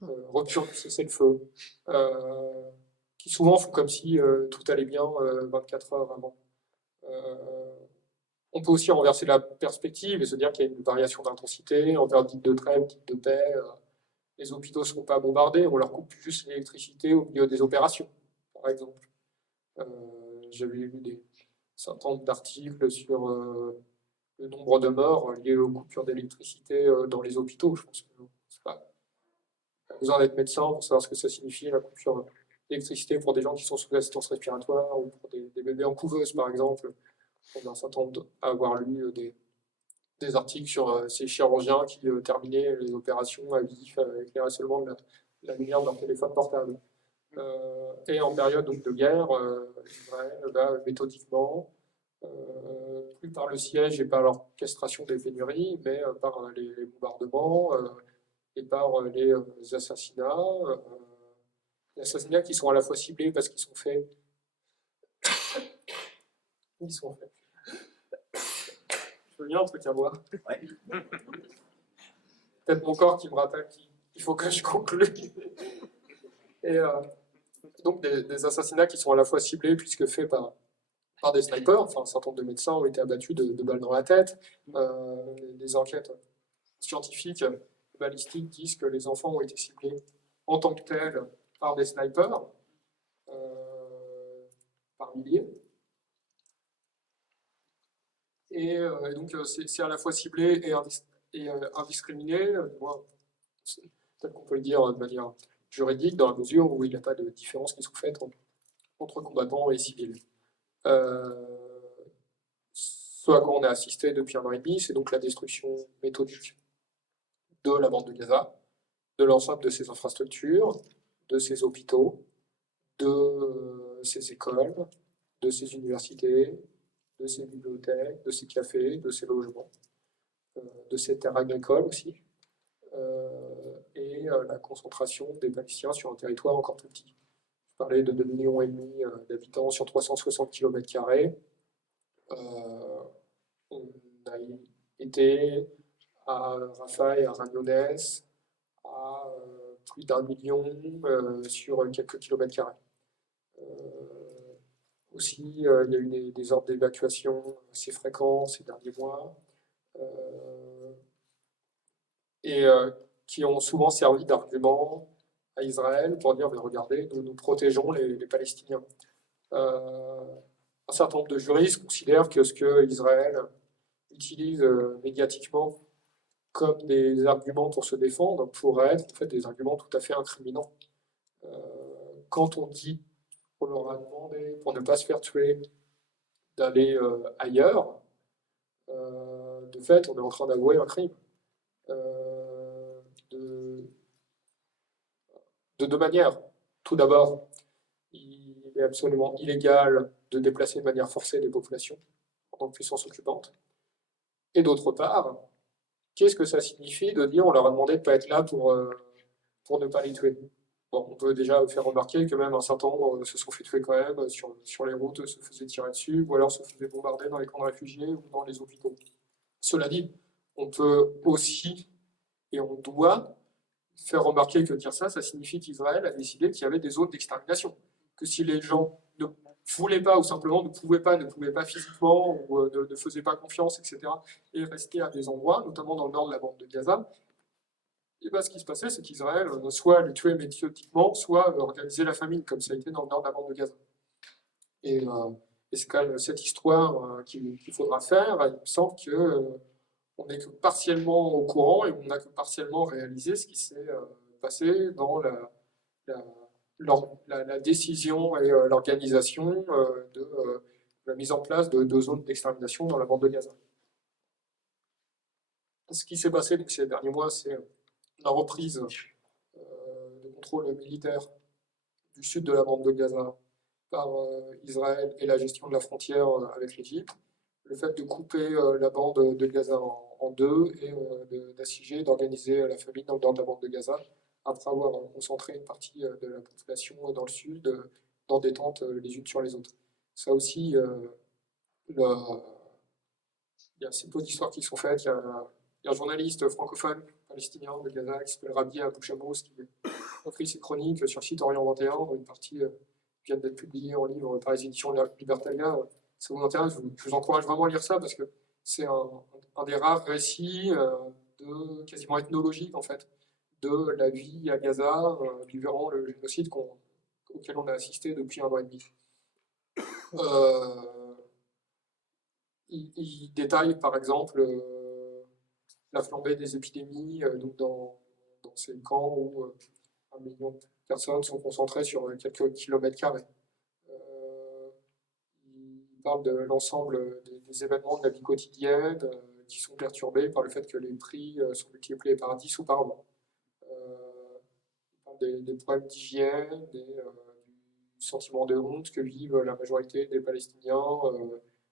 Rupture du cessez-le-feu, qui souvent font comme si tout allait bien 24 heures avant. On peut aussi renverser la perspective et se dire qu'il y a une variation d'intensité en période dite de trêve, dite de paix. Les hôpitaux ne seront pas bombardés, on leur coupe juste l'électricité au milieu des opérations, par exemple. J'avais lu des certain nombre d'articles sur le nombre de morts liés aux coupures d'électricité dans les hôpitaux. Je pense que c'est pas besoin d'être médecin pour savoir ce que ça signifie, la coupure d'électricité pour des gens qui sont sous assistance respiratoire ou pour des bébés en couveuse, par exemple. On a un certain nombre à avoir lu des articles sur ces chirurgiens qui terminaient les opérations à vif, éclairés seulement de la lumière de leur téléphone portable. Et en période donc, de guerre, Israël va méthodiquement, plus par le siège et par l'orchestration des pénuries, mais par les bombardements et par les assassinats qui sont à la fois ciblés parce qu'ils sont faits. Ils sont faits. Je veux bien un truc à boire. Ouais. Peut-être mon corps qui me rappelle qu'il faut que je conclue. Et donc des assassinats qui sont à la fois ciblés puisque faits par des snipers, enfin un certain nombre de médecins ont été abattus de balles dans la tête. Des enquêtes scientifiques, balistiques disent que les enfants ont été ciblés en tant que tels par des snipers, par milliers. Et donc c'est à la fois ciblé et indiscriminé. Peut-être qu'on peut le dire de manière juridique, dans la mesure où il n'y a pas de différence qui sont faites entre combattants et civils. Ce à quoi on a assisté depuis 1 an et demi, c'est donc la destruction méthodique de la bande de Gaza, de l'ensemble de ses infrastructures, de ses hôpitaux, de ses écoles, de ses universités, de ses bibliothèques, de ses cafés, de ses logements, de ses terres agricoles aussi, et la concentration des Palestiniens sur un territoire encore plus petit. Je parlais de 2,5 millions d'habitants sur 360 km². On a été à Rafah et à Ragnones, à plus d'1 million sur quelques kilomètres carrés. Aussi, il y a eu des ordres d'évacuation assez fréquents ces derniers mois et qui ont souvent servi d'argument à Israël pour dire, mais regardez, nous protégeons les Palestiniens. Un certain nombre de juristes considèrent que ce que Israël utilise médiatiquement comme des arguments pour se défendre pourraient être en fait des arguments tout à fait incriminants. Quand on dit, on leur a demandé, pour ne pas se faire tuer, d'aller ailleurs, fait, on est en train d'avouer un crime. De deux manières. Tout d'abord, il est absolument illégal de déplacer de manière forcée des populations en tant que puissance occupante. Et d'autre part, qu'est-ce que ça signifie de dire on leur a demandé de ne pas être là pour ne pas les tuer? Bon, on peut déjà faire remarquer que même un certain nombre se sont fait tuer quand même sur les routes, se faisaient tirer dessus, ou alors se faisaient bombarder dans les camps de réfugiés ou dans les hôpitaux. Cela dit, on peut aussi et on doit faire remarquer que dire ça, ça signifie qu'Israël a décidé qu'il y avait des zones d'extermination. Que si les gens ne voulaient pas ou simplement ne pouvaient pas physiquement ou ne faisaient pas confiance, etc., et restaient à des endroits, notamment dans le nord de la bande de Gaza, et ben, ce qui se passait, c'est qu'Israël soit les tuait médiatiquement, soit organisait la famine, comme ça a été dans le nord de la bande de Gaza. Et c'est quand même cette histoire qu'il faudra faire. Il me semble qu'on n'est que partiellement au courant et on n'a que partiellement réalisé ce qui s'est passé dans la décision et l'organisation de la mise en place de zones d'extermination dans la bande de Gaza. Ce qui s'est passé donc, ces derniers mois, c'est la reprise de contrôle militaire du sud de la bande de Gaza par Israël et la gestion de la frontière avec l'Égypte, le fait de couper la bande de Gaza en deux et d'assiéger, d'organiser la famine dans le nord de la bande de Gaza, après avoir concentré une partie de la population dans le sud, dans des tentes les unes sur les autres. Ça aussi, il y a assez peu d'histoires qui sont faites. Il y a un journaliste francophone palestinien de Gaza qui s'appelle Rabbi Abou Shamous qui a écrit ses chroniques sur le site Orient 21, dont une partie vient d'être publiée en livre par les éditions Libertalia. Si ça vous intéresse, je vous encourage vraiment à lire ça parce que c'est un des rares récits quasiment ethnologiques en fait, de la vie à Gaza durant le génocide auquel on a assisté depuis 1 an et demi. Il détaille par exemple la flambée des épidémies donc dans ces camps où 1 million de personnes sont concentrées sur quelques kilomètres carrés. Il parle de l'ensemble des événements de la vie quotidienne qui sont perturbés par le fait que les prix sont multipliés par 10 ou par 20. Il parle des problèmes d'hygiène, du sentiment de honte que vivent la majorité des Palestiniens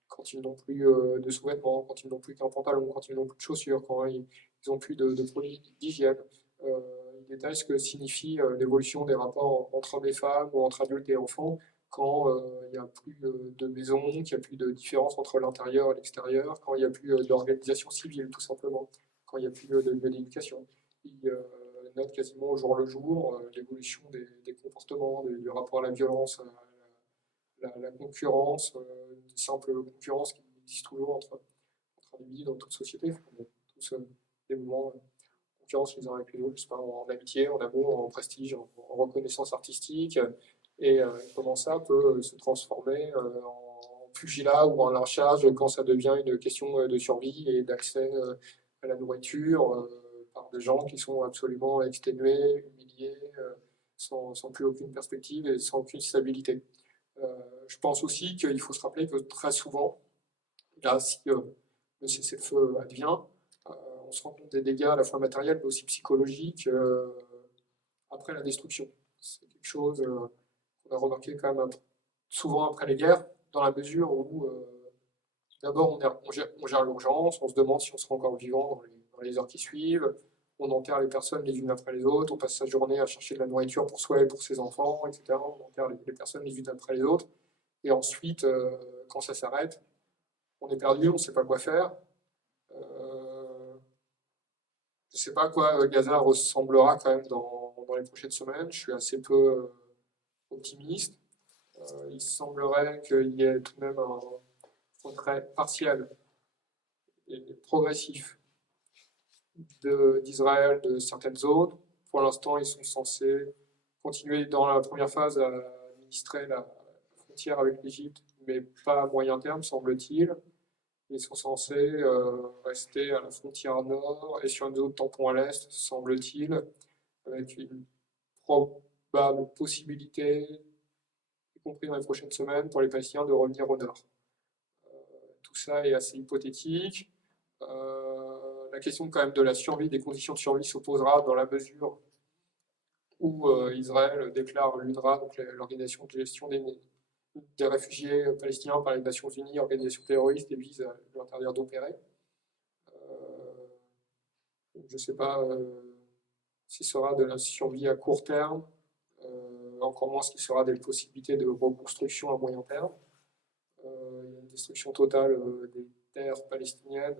quand ils n'ont plus de sous-vêtements, quand ils n'ont plus qu'un pantalon, quand ils n'ont plus de chaussures, quand ils n'ont plus de produits d'hygiène. Il détaille ce que signifie l'évolution des rapports entre hommes et femmes ou entre adultes et enfants quand il n'y a plus de maison, qu'il n'y a plus de différence entre l'intérieur et l'extérieur, quand il n'y a plus d'organisation civile, tout simplement, quand il n'y a plus de d'éducation. Il note quasiment au jour le jour l'évolution des comportements, du rapport à la violence, la concurrence, une simple concurrence qui existe toujours entre individus dans toute société. On a tous des moments de concurrence les uns avec les autres, je sais pas, en amitié, en amour, en prestige, en reconnaissance artistique, et comment ça peut se transformer en pugilat ou en lynchage quand ça devient une question de survie et d'accès à la nourriture par des gens qui sont absolument exténués, humiliés, sans plus aucune perspective et sans aucune stabilité. Je pense aussi qu'il faut se rappeler que très souvent, là, si le cessez-le-feu advient, on se rend compte des dégâts à la fois matériels mais aussi psychologiques après la destruction. C'est quelque chose qu'on a remarqué quand même souvent après les guerres, dans la mesure où d'abord on gère l'urgence, on se demande si on sera encore vivant dans les heures qui suivent, on enterre les personnes les unes après les autres, on passe sa journée à chercher de la nourriture pour soi et pour ses enfants, etc. On enterre les personnes les unes après les autres. Et ensuite, quand ça s'arrête, on est perdu, on ne sait pas quoi faire. Je ne sais pas à quoi Gaza ressemblera quand même dans les prochaines semaines. Je suis assez peu optimiste. Il semblerait qu'il y ait tout de même un retrait partiel et progressif d'Israël de certaines zones. Pour l'instant, ils sont censés continuer dans la première phase à administrer la frontière avec l'Égypte, mais pas à moyen terme, semble-t-il. Ils sont censés rester à la frontière nord et sur une zone tampon à l'est, semble-t-il, avec une probable possibilité, y compris dans les prochaines semaines, pour les Palestiniens de revenir au nord. Tout ça est assez hypothétique. la question quand même de la survie, des conditions de survie se posera dans la mesure où Israël déclare l'UNRWA, donc l'organisation de gestion des réfugiés palestiniens par les Nations Unies, organisation terroriste, et vise à leur interdire d'opérer. Je ne sais pas s'il sera de la survie à court terme, encore moins ce qui sera des possibilités de reconstruction à moyen terme. Il y a une destruction totale des terres palestiniennes,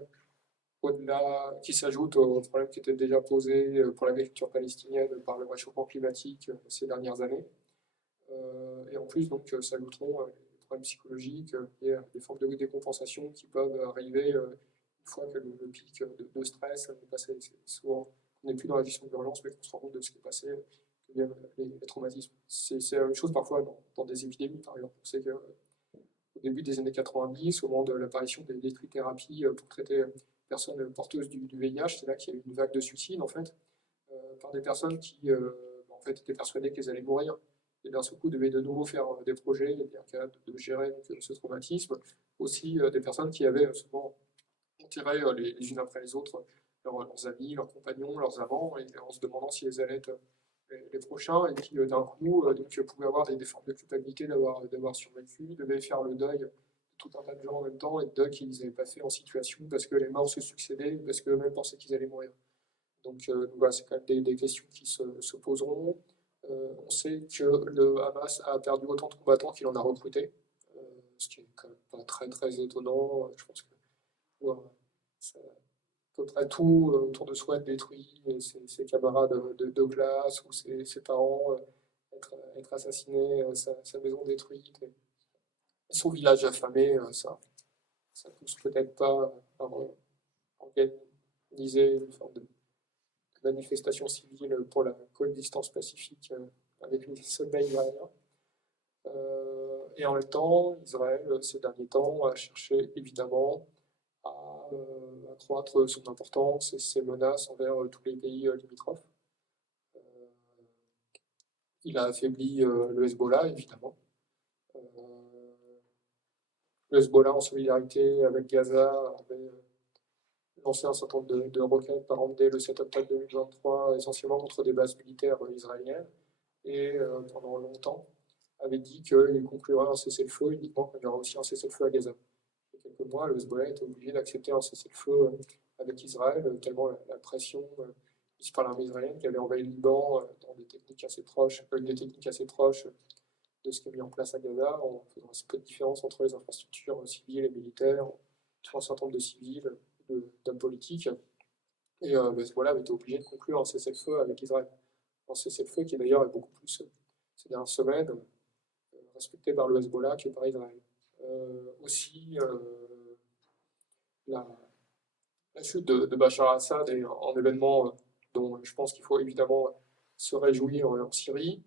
au-delà, qui s'ajoute aux problèmes qui étaient déjà posés pour l'agriculture palestinienne par le réchauffement climatique ces dernières années. Et en plus, donc, s'ajouteront des problèmes psychologiques et des formes de décompensation qui peuvent arriver une fois que le pic de stress est passé. Souvent, on n'est plus dans la gestion de l'urgence, mais qu'on se rend compte de ce qui est passé, que les traumatismes. C'est la même chose parfois dans des épidémies, par exemple. On sait qu'au début des années 90, au moment de l'apparition des trithérapies pour traiter les personnes porteuses du VIH, c'est là qu'il y a eu une vague de suicides, en fait, par des personnes qui en fait, étaient persuadées qu'elles allaient mourir et d'un seul coup devaient de nouveau faire des projets, et bien capables de gérer donc, ce traumatisme. Aussi des personnes qui avaient souvent enterré les unes après les autres leurs amis, leurs compagnons, leurs amants, et en se demandant si elles allaient être les prochains, et qui d'un coup donc, pouvaient avoir des formes de culpabilité d'avoir survécu, devaient faire le deuil de tout un tas de gens en même temps, et de deuil qu'ils n'avaient pas fait en situation parce que les morts se succédaient, parce qu'eux-mêmes pensaient qu'ils allaient mourir. Donc voilà, c'est quand même des questions qui se poseront. On sait que le Hamas a perdu autant de combattants qu'il en a recruté, ce qui est quand même pas très très étonnant. Je pense que ouais, ça, à peu près tout autour de soi est détruit, et ses camarades de classe ou ses parents être assassinés, sa maison détruite, et son village affamé, ça pousse peut-être pas à organiser une forme de manifestation civile pour la coexistence pacifique avec les soldats israéliens. Et en même temps, Israël, ces derniers temps, a cherché évidemment à accroître son importance et ses menaces envers tous les pays limitrophes. Il a affaibli le Hezbollah, évidemment. Le Hezbollah, en solidarité avec Gaza, avait lancé un certain nombre de requêtes par an dès le 7 octobre 2023, essentiellement contre des bases militaires israéliennes, et pendant longtemps avait dit qu'il conclurait un cessez-le-feu uniquement quand il y aura aussi un cessez-le-feu à Gaza. Il y a quelques mois, le Hezbollah était obligé d'accepter un cessez-le-feu avec Israël, tellement la pression mise par l'armée israélienne qui avait envahi le Liban dans des techniques assez proches, de ce qui est mis en place à Gaza, en faisant assez peu de différence entre les infrastructures civiles et militaires, tuant un certain nombre de civils, d'hommes politiques. Et le Hezbollah avait été obligé de conclure un cessez-le-feu avec Israël. Un cessez-le-feu qui d'ailleurs est beaucoup plus, ces dernières semaines, respecté par le Hezbollah que par Israël. Aussi, la chute de Bachar al-Assad est un événement dont je pense qu'il faut évidemment se réjouir en Syrie.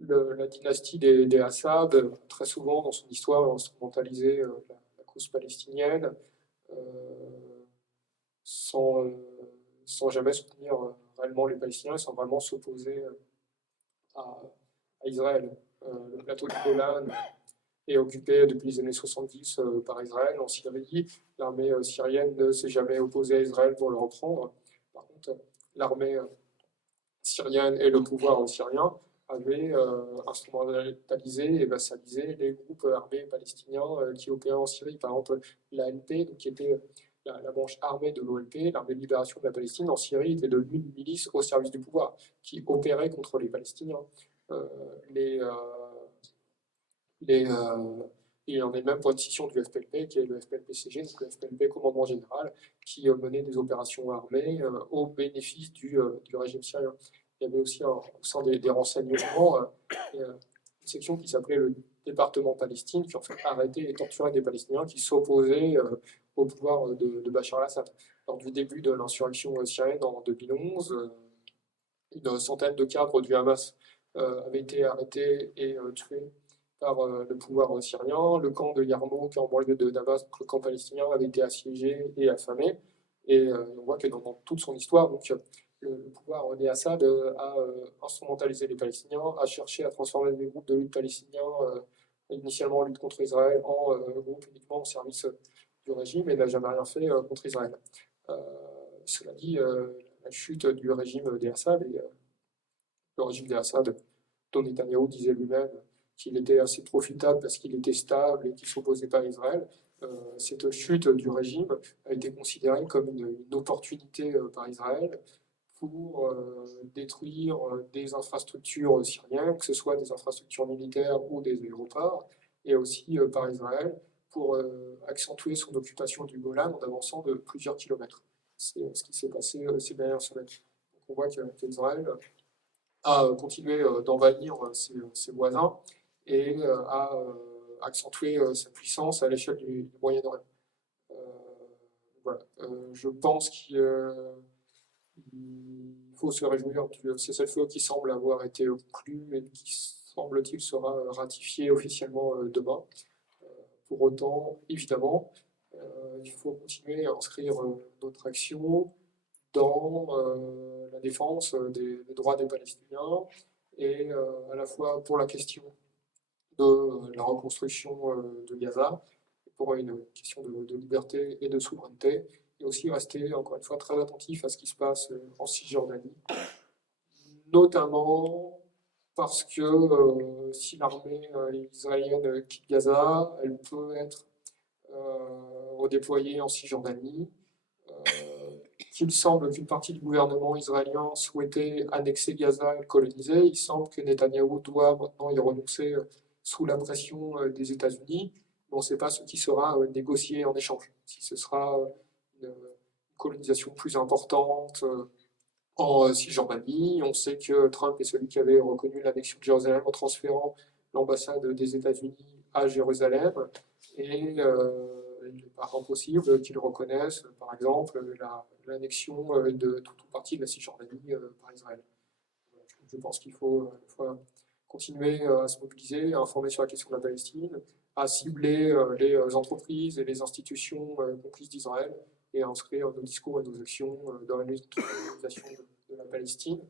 La dynastie des Assad, très souvent dans son histoire, a instrumentalisé la cause palestinienne sans, sans jamais soutenir réellement les Palestiniens, sans vraiment s'opposer à Israël. Le plateau du Golan est occupé depuis les années 70 par Israël en Syrie. L'armée syrienne ne s'est jamais opposée à Israël pour le reprendre. Par contre, l'armée syrienne et le pouvoir syrien avaient instrumentalisé et vassalisé les groupes armés palestiniens qui opéraient en Syrie. Par exemple, l'ALP, qui était la branche armée de l'OLP, l'armée de libération de la Palestine en Syrie, était devenue une milice au service du pouvoir qui opérait contre les Palestiniens. Il en est même pour une scission du FPLP, qui est le FPLP-CG, donc le FPLP Commandement Général, qui menait des opérations armées au bénéfice du régime syrien. Il y avait aussi au sein des renseignements une section qui s'appelait le département Palestine, qui en fait arrêtait et torturait des Palestiniens qui s'opposaient au pouvoir de Bachar al-Assad. Lors du début de l'insurrection syrienne en 2011, une centaine de cadres du Hamas avaient été arrêtés et tués par le pouvoir syrien. Le camp de Yarmouk en banlieue de Damas, le camp palestinien, avait été assiégé et affamé. Et on voit que dans toute son histoire, donc, le pouvoir des Assad a instrumentalisé les Palestiniens, a cherché à transformer des groupes de lutte palestiniens, initialement en lutte contre Israël, en groupes uniquement au service du régime et n'a jamais rien fait contre Israël. Cela dit, la chute du régime d'Assad, et le régime d'Assad, dont Netanyahou disait lui-même qu'il était assez profitable parce qu'il était stable et qu'il ne s'opposait pas à Israël, cette chute du régime a été considérée comme une opportunité par Israël pour détruire des infrastructures syriennes, que ce soit des infrastructures militaires ou des aéroports, et aussi par Israël pour accentuer son occupation du Golan en avançant de plusieurs kilomètres. C'est ce qui s'est passé ces dernières semaines. Donc on voit qu'Israël a continué d'envahir ses voisins et a accentué sa puissance à l'échelle du Moyen-Orient. Voilà. Je pense qu'il faut se réjouir du cessez-le-feu qui semble avoir été conclu et qui, semble-t-il, sera ratifié officiellement demain. Pour autant, évidemment, il faut continuer à inscrire notre action dans la défense des droits des Palestiniens et à la fois pour la question de la reconstruction de Gaza, pour une question de liberté et de souveraineté, et aussi rester, encore une fois, très attentif à ce qui se passe en Cisjordanie, notamment parce que si l'armée israélienne quitte Gaza, elle peut être redéployée en Cisjordanie, qu'il semble qu'une partie du gouvernement israélien souhaitait annexer Gaza et le coloniser. Il semble que Netanyahou doit maintenant y renoncer sous la pression des États-Unis. Mais on ne sait pas ce qui sera négocié en échange. Si ce sera une colonisation plus importante en Cisjordanie. On sait que Trump est celui qui avait reconnu l'annexion de Jérusalem en transférant l'ambassade des États-Unis à Jérusalem. Et il n'est pas impossible qu'ils reconnaissent, par exemple, l'annexion de toute ou partie de la Cisjordanie par Israël. Je pense qu'il faut continuer à se mobiliser, à informer sur la question de la Palestine, à cibler les entreprises et les institutions complices d'Israël et à inscrire nos discours et nos actions dans la lutte contre l'organisation de la Palestine.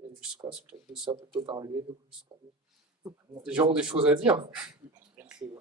Et je ne sais pas, c'est peut-être de ça qu'on peut parler. Les gens ont des choses à dire. Merci.